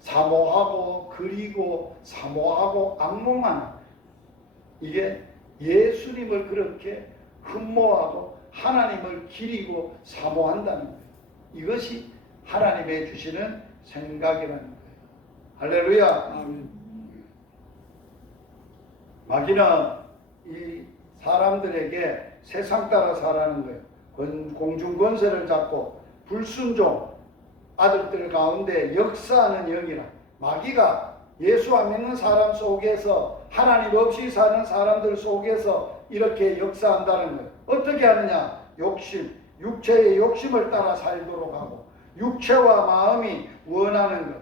사모하고 그리고 사모하고 악몽하는, 이게 예수님을 그렇게 흠모하고 하나님을 기리고 사모한다는 거예요. 이것이 하나님의 주시는 생각이라는 거예요. 할렐루야. 아멘. 마귀는 이 사람들에게 세상 따라 살라는 거예요. 공중 권세를 잡고 불순종 아들들 가운데 역사하는 영이라. 마귀가 예수 안 믿는 사람 속에서, 하나님 없이 사는 사람들 속에서 이렇게 역사한다는 거예요. 어떻게 하느냐? 욕심, 육체의 욕심을 따라 살도록 하고, 육체와 마음이 원하는 것.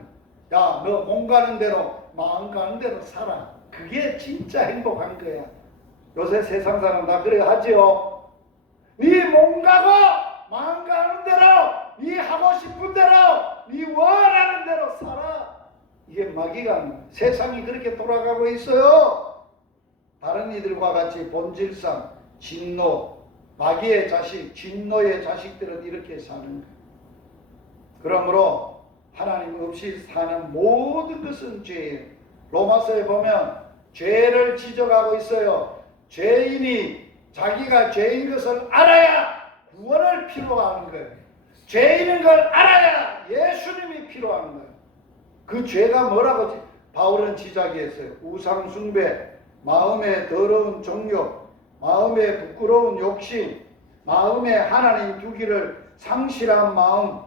야, 너 몸 가는 대로 마음 가는 대로 살아. 그게 진짜 행복한 거야. 요새 세상 사람 다 그래 하지요. 네 몸 가고 마음 가는 대로, 네 하고 싶은 대로, 네 원하는 대로 살아. 이게 마귀가 하는 거야. 세상이 그렇게 돌아가고 있어요. 다른 이들과 같이 본질상 진노, 마귀의 자식, 진노의 자식들은 이렇게 사는 거예요. 그러므로 하나님 없이 사는 모든 것은 죄예요. 로마서에 보면 죄를 지적하고 있어요. 죄인이 자기가 죄인 것을 알아야 구원을 필요로 하는 거예요. 죄인인 걸 알아야 예수님이 필요한 거예요. 그 죄가 뭐라고 바울은 지적했어요. 우상 숭배, 마음의 더러운 정욕, 마음의 부끄러운 욕심, 마음에 하나님 두기를 상실한 마음,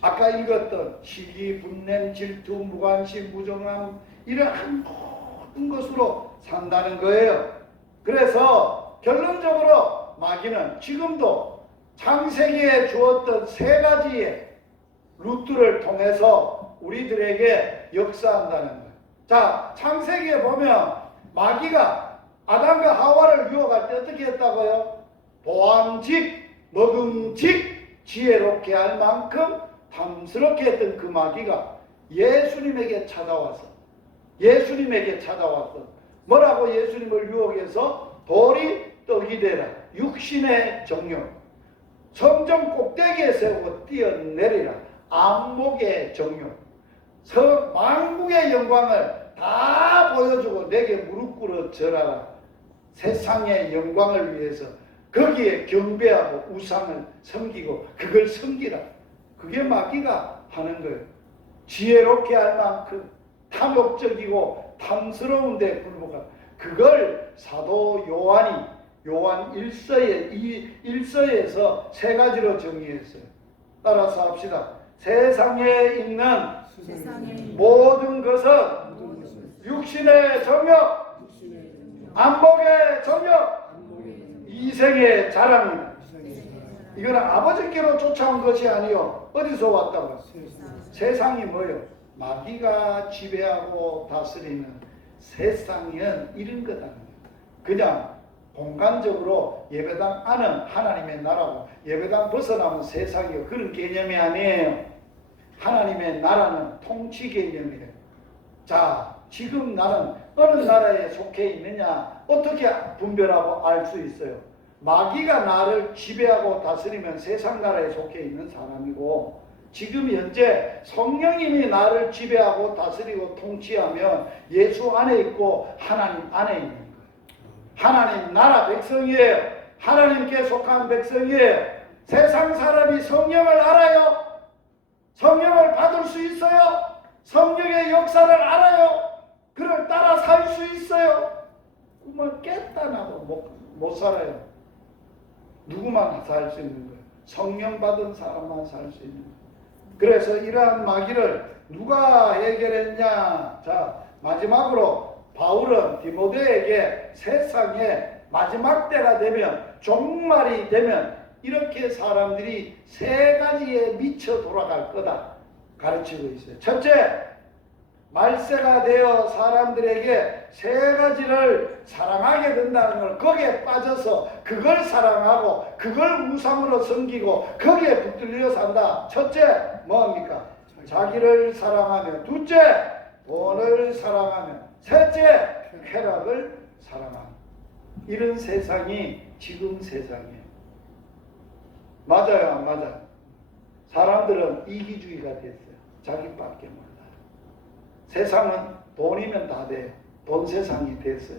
아까 읽었던 시기, 분냄, 질투, 무관심, 무정함, 이러한 모든 것으로 산다는 거예요. 그래서 결론적으로 마귀는 지금도 창세기에 주었던 세 가지의 루트를 통해서 우리들에게 역사한다는 거예요. 자, 창세기에 보면 마귀가 아담과 하와를 유혹할 때 어떻게 했다고요? 보암직, 먹음직, 지혜롭게 할 만큼 탐스럽게 했던 그 마귀가 예수님에게 찾아와서 뭐라고 예수님을 유혹해서 돌이 떡이 되라, 육신의 정욕, 성전 꼭대기에 세우고 뛰어내리라, 안목의 정욕, 만국의 영광을 다 보여주고 내게 무릎 꿇어 절하라. 세상의 영광을 위해서 거기에 경배하고 우상을 섬기고 그걸 섬기라. 그게 마귀가 하는 거예요. 지혜롭게 할 만큼 탐욕적이고 탐스러운 데 불복한, 그걸 사도 요한 1서에서 세 가지로 정의했어요. 따라서 합시다. 세상에 있는 모든 것은 육신의 정욕, 안목의 정욕, 이생의 자랑입니다. 이거는 아버지께로 쫓아온 것이 아니요. 어디서 왔다고? 세상이 뭐예요? 마귀가 지배하고 다스리는 세상은 이런 거다. 그냥 공간적으로 예배당 안은 하나님의 나라고 예배당 벗어나면 세상이요. 그런 개념이 아니에요. 하나님의 나라는 통치 개념이에요. 자, 지금 나는 어느 나라에 속해 있느냐 어떻게 분별하고 알 수 있어요? 마귀가 나를 지배하고 다스리면 세상 나라에 속해 있는 사람이고, 지금 현재 성령님이 나를 지배하고 다스리고 통치하면 예수 안에 있고 하나님 안에 있는 거예요. 하나님 나라 백성이에요. 하나님께 속한 백성이에요. 세상 사람이 성령을 알아요? 성령을 받을 수 있어요? 성령의 역사를 알아요? 그를 따라 살 수 있어요? 꿈을 깼다 나도 못 살아요. 누구만 살 수 있는 거예요? 성령 받은 사람만 살 수 있는 거예요. 그래서 이러한 마귀를 누가 해결했냐? 자, 마지막으로 바울은 디모데에게 세상에 마지막 때가 되면, 종말이 되면 이렇게 사람들이 세 가지에 미쳐 돌아갈 거다 가르치고 있어요. 첫째, 말세가 되어 사람들에게 세 가지를 사랑하게 된다는 걸, 거기에 빠져서 그걸 사랑하고 그걸 우상으로 섬기고 거기에 붙들려 산다. 첫째, 뭡니까? 자기를 사랑하며, 둘째, 돈을 사랑하며, 셋째, 쾌락을 사랑하며. 이런 세상이 지금 세상이에요. 맞아요, 안 맞아요? 사람들은 이기주의가 됐어요. 자기밖에 몰라요. 세상은 돈이면 다 돼요. 돈 세상이 됐어요.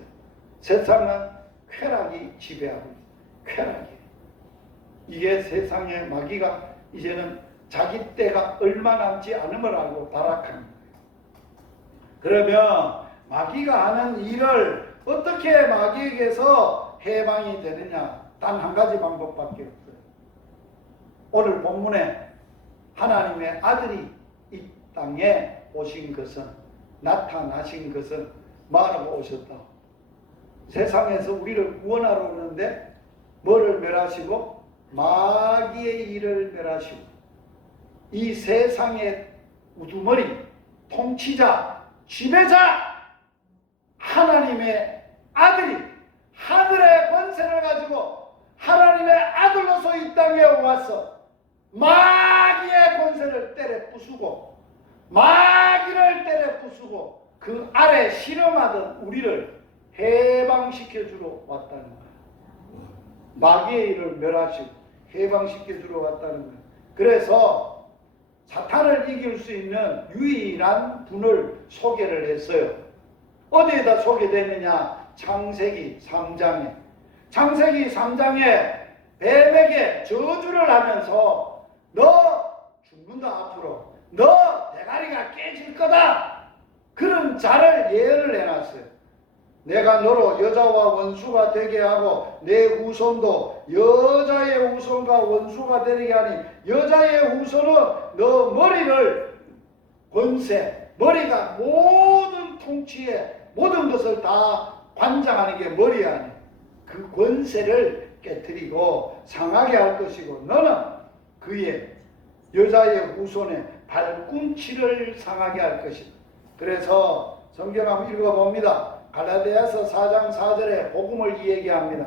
세상은 쾌락이 지배하고 있어요. 쾌락이에요. 이게 세상의 마귀가 이제는 자기 때가 얼마 남지 않음을 알고 발악한 거예요. 그러면 마귀가 하는 일을 어떻게 마귀에게서 해방이 되느냐? 단 한 가지 방법밖에 없어요. 오늘 본문에 하나님의 아들이 이 땅에 오신 것은, 나타나신 것은 뭐하러 오셨다? 세상에서 우리를 구원하러 오는데 뭐를 멸하시고? 마귀의 일을 멸하시고, 이 세상의 우두머리, 통치자, 지배자, 하나님의 아들이 하늘의 권세를 가지고 하나님의 아들로서 이 땅에 와서 마귀의 권세를 때려 부수고, 마귀를 때려 부수고 그 아래 실험하던 우리를 해방시켜 주러 왔다는 거예요. 마귀의 일을 멸하시고 해방시켜 주러 왔다는 거예요. 그래서 사탄을 이길 수 있는 유일한 분을 소개를 했어요. 어디에다 소개되느냐? 창세기 3장에. 창세기 3장에 뱀에게 저주를 하면서 너 죽는다 앞으로. 너 대가리가 깨질 거다. 그런 자를 예언을 해놨어요. 내가 너로 여자와 원수가 되게 하고 내 후손도 여자의 후손과 원수가 되게 하니 여자의 후손은 너 머리를 권세, 머리가 모든 통치에 모든 것을 다 관장하는 게 머리 안에 그 권세를 깨뜨리고 상하게 할 것이고 너는 그의 여자의 후손의 발꿈치를 상하게 할 것이다. 그래서 성경 한번 읽어봅니다. 갈라디아서 4장 4절에 복음을 이야기합니다.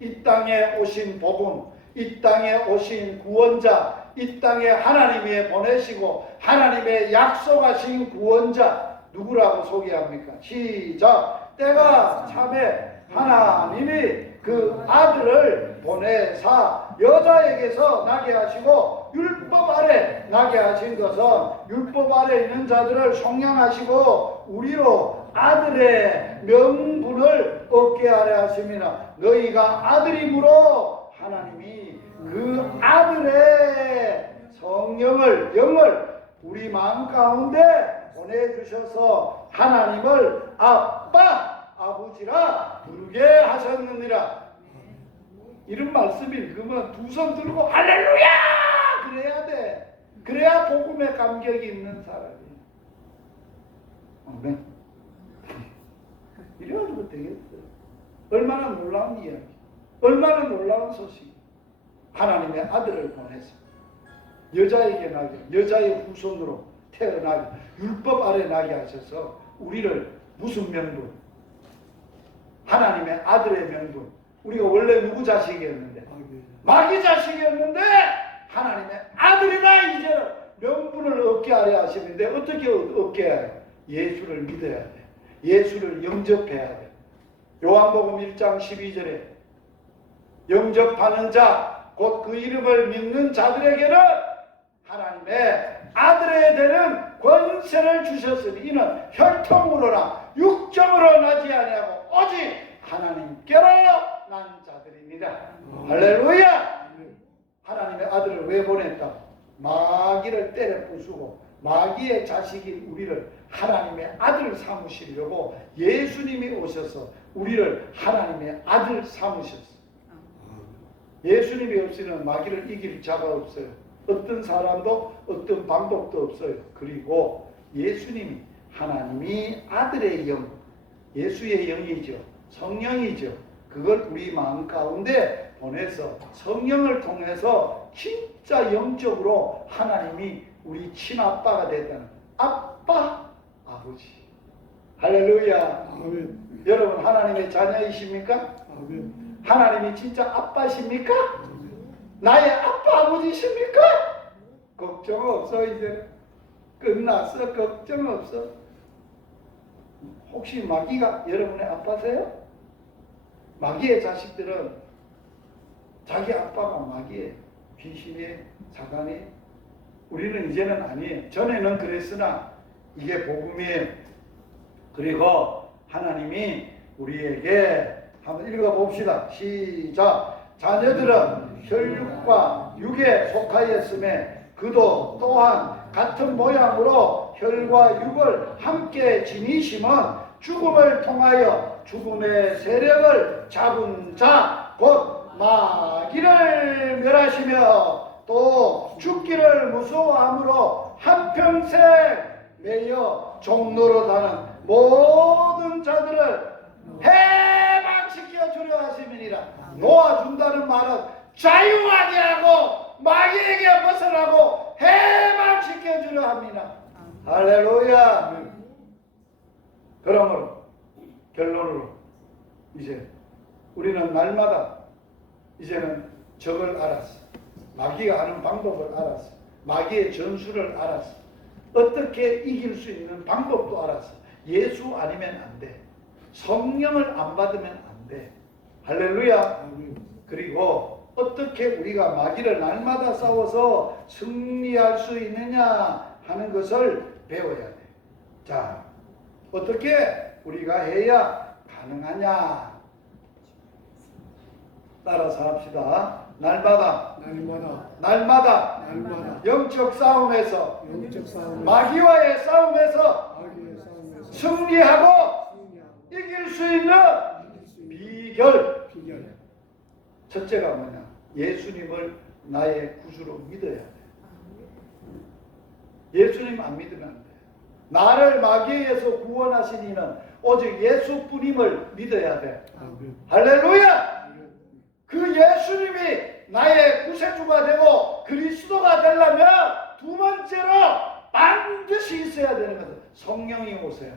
이 땅에 오신 복음, 이 땅에 오신 구원자, 이 땅에 하나님이 보내시고 하나님의 약속하신 구원자 누구라고 소개합니까? 시작! 때가 참에 하나님이 그 아들을 보내사 여자에게서 나게 하시고 율법 아래 나게 하신 것은 율법 아래 있는 자들을 속량하시고 우리로 아들의 명분을 얻게 하려 하심이라. 너희가 아들이므로 하나님이 그 아들의 성령을, 영을 우리 마음 가운데 보내주셔서 하나님을 아빠, 아버지라 부르게 하셨느니라. 이런 말씀이 읽으면 두 손 들고 할렐루야! 그래야 돼. 그래야 복음에 감격이 있는 사람이에요. 아멘. 이래가지고 되겠어요. 얼마나 놀라운 이야기, 얼마나 놀라운 소식. 하나님의 아들을 보내서 여자에게 나게, 여자의 후손으로 태어나게, 율법 아래 나게 하셔서 우리를 무슨 명분? 하나님의 아들의 명분. 우리가 원래 누구 자식이었는데? 마귀 자식이었는데 하나님의 아들이다. 이제는 명분을 얻게 하려 하시는데 어떻게 얻게 해요? 예수를 믿어야 돼. 예수를 영접해야 돼. 요한복음 1장 12절에 영접하는 자, 곧 그 이름을 믿는 자들에게는 하나님의 아들에 되는 권세를 주셨으니 이는 혈통으로나 육정으로 나지 아니하고 오직 하나님께로 난 자들입니다. 할렐루야! 하나님의 아들을 왜 보냈다? 마귀를 때려 부수고 마귀의 자식인 우리를 하나님의 아들 삼으시려고 예수님이 오셔서 우리를 하나님의 아들 삼으셨어요. 예수님이 없이는 마귀를 이길 자가 없어요. 어떤 사람도 어떤 방법도 없어요. 그리고 예수님이 하나님이 아들의 영, 예수의 영이죠. 성령이죠. 그걸 우리 마음 가운데 보내서 성령을 통해서 진짜 영적으로 하나님이 우리 친아빠가 됐다는 아빠, 아버지. 할렐루야. 아멘. 여러분 하나님의 자녀이십니까? 아멘. 하나님이 진짜 아빠십니까? 나의 아빠 아버지십니까? 걱정 없어. 이제 끝났어. 걱정 없어. 혹시 마귀가 여러분의 아빠세요? 마귀의 자식들은 자기 아빠가 마귀예요. 귀신이에요. 사단이에요. 우리는 이제는 아니에요. 전에는 그랬으나 이게 복음이에요. 그리고 하나님이 우리에게 한번 읽어봅시다. 시작. 자녀들은 혈육과 육에 속하였음에 그도 또한 같은 모양으로 혈과 육을 함께 지니심은 죽음을 통하여 죽음의 세력을 잡은 자 곧 마귀를 멸하시며 또 죽기를 무서워함으로 한평생 매여 종노릇하는 모든 자들을 해방시켜 주려 하심이니라. 놓아준다는 말은 자유하게 하고 마귀에게 벗어나고 해방시켜 주려 합니다. 할렐루야. 그러므로 결론으로 이제 우리는 날마다 이제는 적을 알았어. 마귀가 하는 방법을 알았어. 마귀의 전술을 알았어. 어떻게 이길 수 있는 방법도 알았어. 예수 아니면 안 돼. 성령을 안 받으면 안 돼. 할렐루야. 그리고 어떻게 우리가 마귀를 날마다 싸워서 승리할 수 있느냐 하는 것을 배워야 돼. 자, 어떻게 우리가 해야 가능하냐? 따라서 합시다. 날마다 영적 싸움에서 마귀와의 싸움에서 승리하고 이길 수 있는 비결. 첫째가 뭐냐? 예수님을 나의 구주로 믿어야 돼. 예수님 안 믿으면 안 돼. 나를 마귀에서 구원하신 이는 오직 예수뿐임을 믿어야 돼. 할렐루야! 그 예수님이 나의 구세주가 되고 그리스도가 되려면 두 번째로 반드시 있어야 되는 것은 성령이 오세요.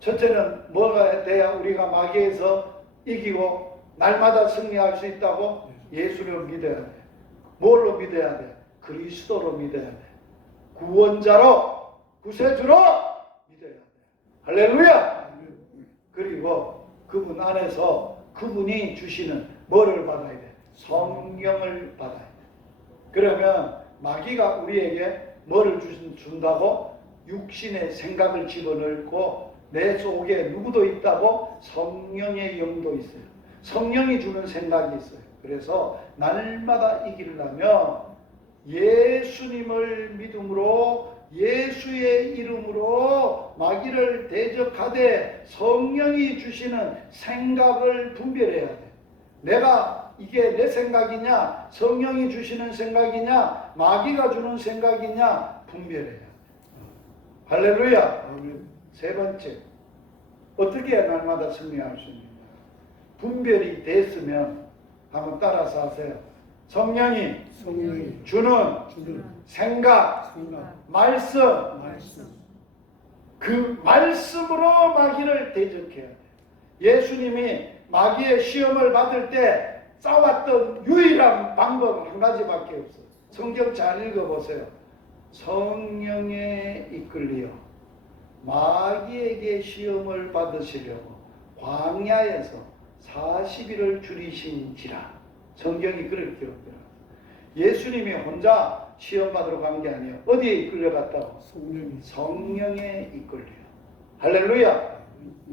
첫째는 뭐가 돼야 우리가 마귀에서 이기고 날마다 승리할 수 있다고? 예수를 믿어야 돼. 뭘로 믿어야 돼? 그리스도로 믿어야 돼. 구원자로, 구세주로 믿어야 돼. 할렐루야! 그리고 그분 안에서 그분이 주시는 뭐를 받아야 돼? 성령을 받아야 돼. 그러면 마귀가 우리에게 뭐를 준다고? 육신의 생각을 집어넣고 내 속에 누구도 있다고? 성령의 영도 있어요. 성령이 주는 생각이 있어요. 그래서 날마다 이기려면 예수님을 믿음으로 예수의 이름으로 마귀를 대적하되 성령이 주시는 생각을 분별해야 돼. 내가 이게 내 생각이냐, 성령이 주시는 생각이냐, 마귀가 주는 생각이냐 분별해야 돼. 할렐루야. 세 번째, 어떻게 해야 날마다 승리할 수 있는가? 분별이 됐으면 한번 따라서 하세요. 성령이 주는 생각, 말씀, 그 말씀으로 마귀를 대적해야 돼. 예수님이 마귀의 시험을 받을 때 싸웠던 유일한 방법은 한 가지밖에 없어. 성경 잘 읽어보세요. 성령에 이끌려 마귀에게 시험을 받으시려고 광야에서 40일을 줄이신지라. 성경이 그렇게 기록되어. 예수님이 혼자 시험 받으러 간 게 아니에요. 어디에 이끌려갔다고? 성령에 이끌려. 할렐루야.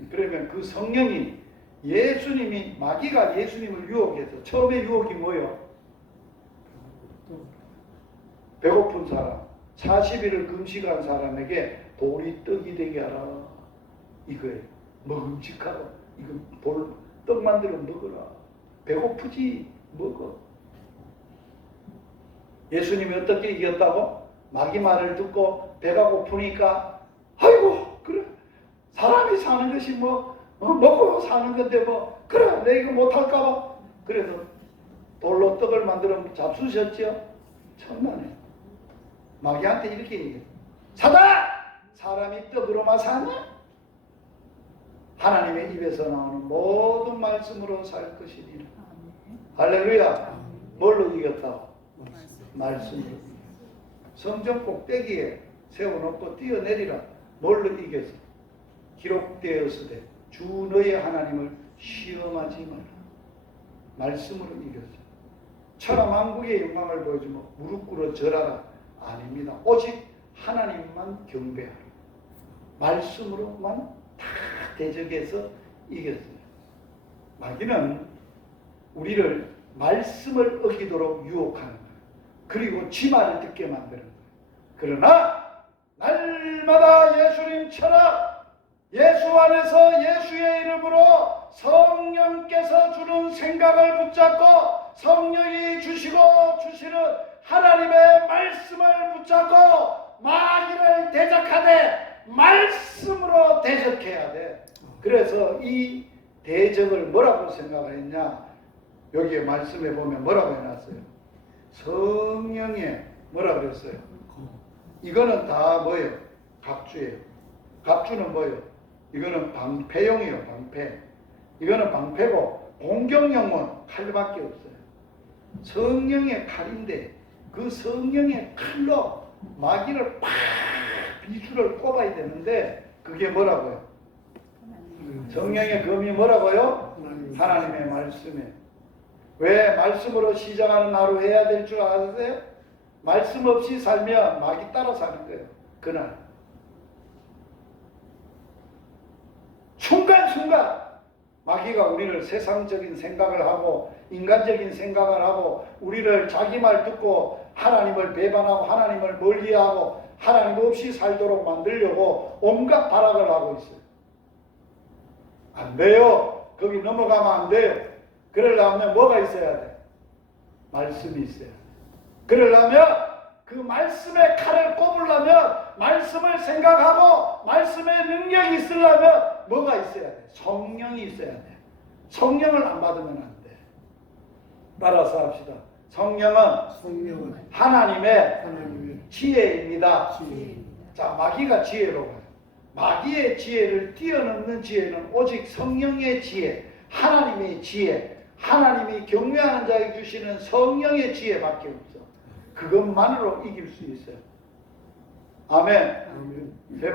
그러면 그 성령이 예수님이 마귀가 예수님을 유혹해서 처음에 유혹이 뭐예요? 배고픈 사람, 40일을 금식한 사람에게 돌이 떡이 되게 하라. 이거예요. 먹음직하고 이거 떡 만들어 먹어라. 배고프지 먹어. 예수님이 어떻게 이겼다고? 마귀 말을 듣고 배가 고프니까 아이고 그래 사람이 사는 것이 먹고 사는 건데 그래 내 이거 못할까봐 그래서 돌로 떡을 만들어 잡수셨죠? 천만에 마귀한테 이렇게 얘기해요. 사단! 사람이 떡으로만 사냐? 하나님의 입에서 나오는 모든 말씀으로 살 것이니라. 할렐루야. 뭘로 이겼다고? 말씀으로. 성전 꼭대기에 세워놓고 뛰어내리라. 뭘로 이겼어? 기록되었으되 주 너의 하나님을 시험하지 마라. 말씀으로 이겼어. 천하만국의 영광을 보여주며 무릎 꿇어 절하라. 아닙니다. 오직 하나님만 경배하라. 말씀으로만 다 대적해서 이겼어요. 마귀는 우리를 말씀을 어기도록 유혹하는 거예요. 그리고 지 말을 듣게 만드는 거예요. 그러나 날마다 예수님 철학, 예수 안에서 예수의 이름으로 성령께서 주는 생각을 붙잡고 성령이 주시고 주시는 하나님의 말씀을 붙잡고 마귀를 대적하되 말씀으로 대적해야 돼. 그래서 이 대적을 뭐라고 생각했냐? 여기에 말씀에 보면 뭐라고 해놨어요? 성령의 뭐라고 그랬어요? 이거는 다 뭐예요? 갑주예요. 갑주는 뭐예요? 이거는 방패용이에요. 방패. 이거는 방패고 공격용은 칼밖에 없어요. 성령의 칼인데 그 성령의 칼로 마귀를 팍 비주를 꼽아야 되는데 그게 뭐라고요? 성령의 검이 뭐라고요? 하나님의 말씀에. 왜 말씀으로 시작하는 하루 해야 될 줄 아세요? 말씀 없이 살면 마귀 따라 사는 거예요. 그날 순간순간 마귀가 우리를 세상적인 생각을 하고 인간적인 생각을 하고 우리를 자기 말 듣고 하나님을 배반하고 하나님을 멀리하고 하나님 없이 살도록 만들려고 온갖 발악을 하고 있어요. 안 돼요. 거기 넘어가면 안 돼요. 그러려면 뭐가 있어야 돼? 말씀이 있어야 돼. 그러려면 그 말씀의 칼을 꼽으려면 말씀을 생각하고 말씀의 능력이 있으려면 뭐가 있어야 돼? 성령이 있어야 돼. 성령을 안 받으면 안 돼. 따라서 합시다. 성령은 하나님의 지혜입니다. 자, 마귀가 지혜로 가요. 마귀의 지혜를 뛰어넘는 지혜는 오직 성령의 지혜, 하나님의 지혜, 하나님이 경외하는 자에게 주시는 성령의 지혜밖에 없어. 그것만으로 이길 수 있어요. 아멘. 네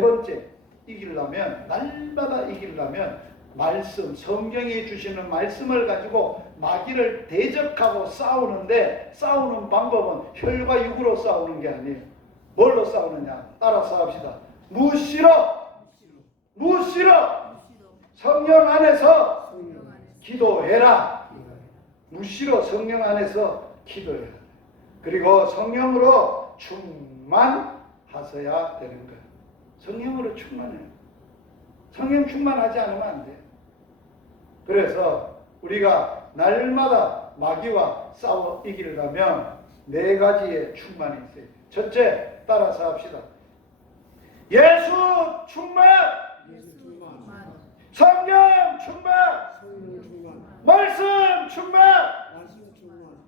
번째 이기려면 날마다 이기려면 말씀, 성경이 주시는 말씀을 가지고 마귀를 대적하고 싸우는데 싸우는 방법은 혈과 육으로 싸우는 게 아니에요. 뭘로 싸우느냐? 따라서 합시다. 무시로 성령 안에서 기도해라. 무시로 성령 안에서 기도해라. 그리고 성령으로 충만하셔야 되는 거예요. 성령으로 충만해요. 성령 충만하지 않으면 안 돼요. 그래서 우리가 날마다 마귀와 싸워 이기려면 네 가지의 충만이 있어요. 첫째, 따라서 합시다. 예수 충만, 성령 충만, 말씀 충만,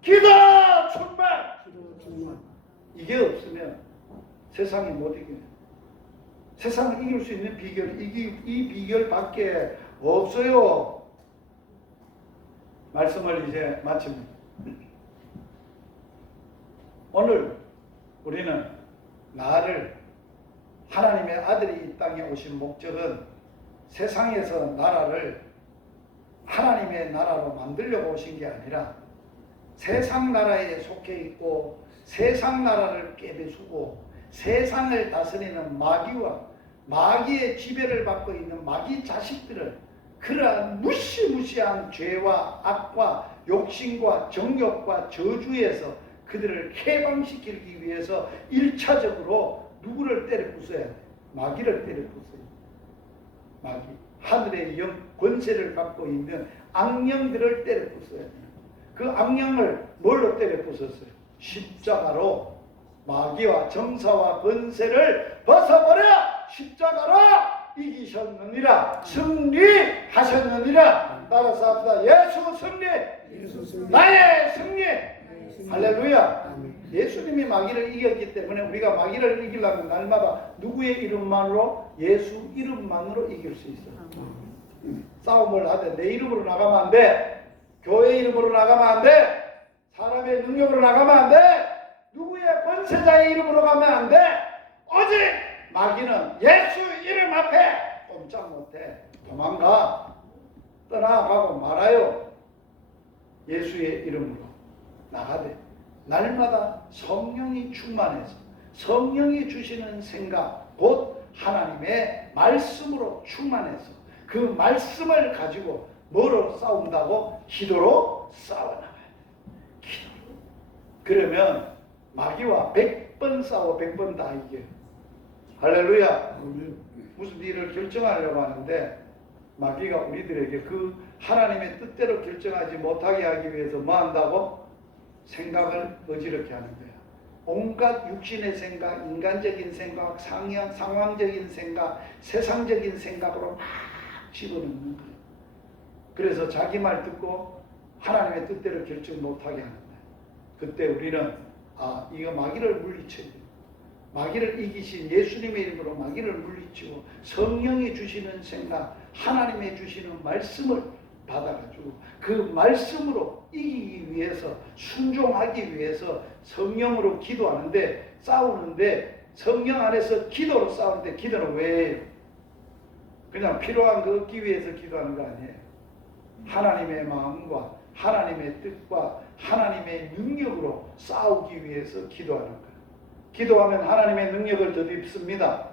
기도 충만. 이게 없으면 세상이 못 이겨요. 세상을 이길 수 있는 비결, 이 비결밖에 없어요. 말씀을 이제 마칩니다. 오늘 우리는 나를 하나님의 아들이 이 땅에 오신 목적은 세상에서 나라를 하나님의 나라로 만들려고 오신 게 아니라 세상 나라에 속해 있고 세상 나라를 깨배수고 세상을 다스리는 마귀와 마귀의 지배를 받고 있는 마귀 자식들을 그러한 무시무시한 죄와 악과 욕심과 정욕과 저주에서 그들을 해방시키기 위해서 1차적으로 누구를 때려 부숴야 돼? 마귀를 때려 부숴야 돼. 마귀. 하늘의 영, 권세를 갖고 있는 악령들을 때려 부숴야 돼. 그 악령을 뭘로 때려 부쉈어요? 십자가로 마귀와 정사와 권세를 벗어버려 십자가로 이기셨느니라. 승리하셨느니라. 따라서 합시다. 예수 승리. 예수 승리. 나의 승리. 할렐루야. 아멘. 예수님이 마귀를 이겼기 때문에 우리가 마귀를 이기려면 날마다 누구의 이름만으로? 예수 이름만으로 이길 수 있어요. 싸움을 하되 내 이름으로 나가면 안 돼. 교회 이름으로 나가면 안 돼. 사람의 능력으로 나가면 안 돼. 누구의 권세자의 이름으로 가면 안 돼. 오직 마귀는 예수 이름 앞에 꼼짝 못해. 도망가. 떠나가고 말아요. 예수의 이름으로 나가되 날마다 성령이 충만해서 성령이 주시는 생각, 곧 하나님의 말씀으로 충만해서 그 말씀을 가지고 뭐로 싸운다고? 기도로 싸워나가야 돼. 기도로. 그러면 마귀와 100번 싸워 100번 다 이겨요. 할렐루야. 무슨 일을 결정하려고 하는데 마귀가 우리들에게 그 하나님의 뜻대로 결정하지 못하게 하기 위해서 뭐 한다고? 생각을 어지럽게 하는 거야. 온갖 육신의 생각, 인간적인 생각, 상황적인 생각, 세상적인 생각으로 막 집어넣는 거예요. 그래서 자기 말 듣고 하나님의 뜻대로 결정 못하게 하는 거예요. 그때 우리는 이거 마귀를 물리쳐야 돼요. 마귀를 이기신 예수님의 이름으로 마귀를 물리치고 성령이 주시는 생각, 하나님의 주시는 말씀을 받아가지고 그 말씀으로 이기기 위해서, 순종하기 위해서 성령으로 기도하는데, 싸우는데 성령 안에서 기도로 싸우는데, 기도는 왜 해요? 그냥 필요한 거 얻기 위해서 기도하는 거 아니에요. 하나님의 마음과 하나님의 뜻과 하나님의 능력으로 싸우기 위해서 기도하는 거예요. 기도하면 하나님의 능력을 덧입습니다.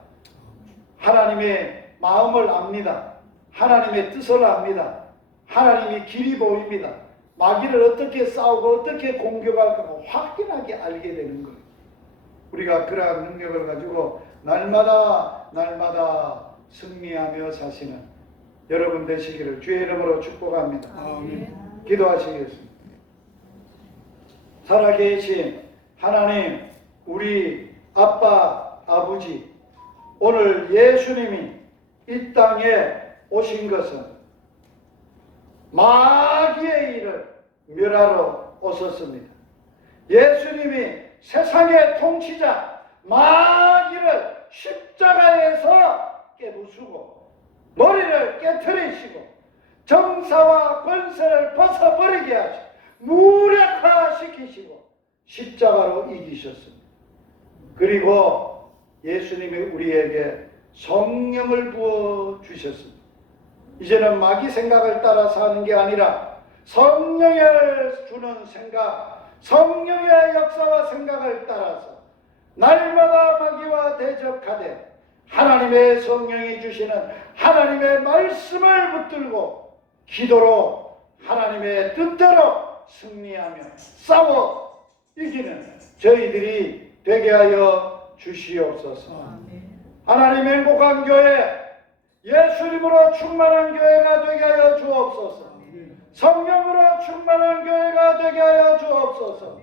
하나님의 마음을 압니다. 하나님의 뜻을 압니다. 하나님이 길이 보입니다. 마귀를 어떻게 싸우고 어떻게 공격할까 확연하게 알게 되는 거예요. 우리가 그러한 능력을 가지고 날마다 승리하며 사시는 여러분 되시기를 주의 이름으로 축복합니다. 아멘. 기도하시겠습니다. 살아계신 하나님, 우리 아빠, 아버지, 오늘 예수님이 이 땅에 오신 것은 마귀의 일을 멸하러 오셨습니다. 예수님이 세상의 통치자 마귀를 십자가에서 깨부수고 머리를 깨트리시고 정사와 권세를 벗어버리게 하시고 무력화시키시고 십자가로 이기셨습니다. 그리고 예수님이 우리에게 성령을 부어 주셨습니다. 이제는 마귀 생각을 따라 사는 게 아니라 성령을 주는 생각, 성령의 역사와 생각을 따라서 날마다 마귀와 대적하되 하나님의 성령이 주시는 하나님의 말씀을 붙들고 기도로 하나님의 뜻대로 승리하며 싸워 이기는 저희들이 되게 하여 주시옵소서. 하나님 행복한 교회, 예수님으로 충만한 교회가 되게 하여 주옵소서. 성령으로 충만한 교회가 되게 하여 주옵소서.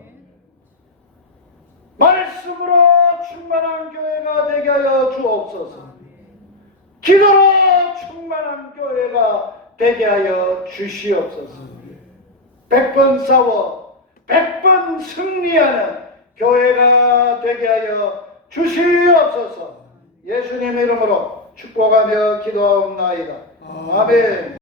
말씀으로 충만한 교회가 되게 하여 주옵소서. 기도로 충만한 교회가 되게 하여 주시옵소서. 100번 싸워 100번 승리하는 교회가 되게 하여 주시옵소서. 예수님 이름으로 축복하며 기도하옵나이다. 아멘.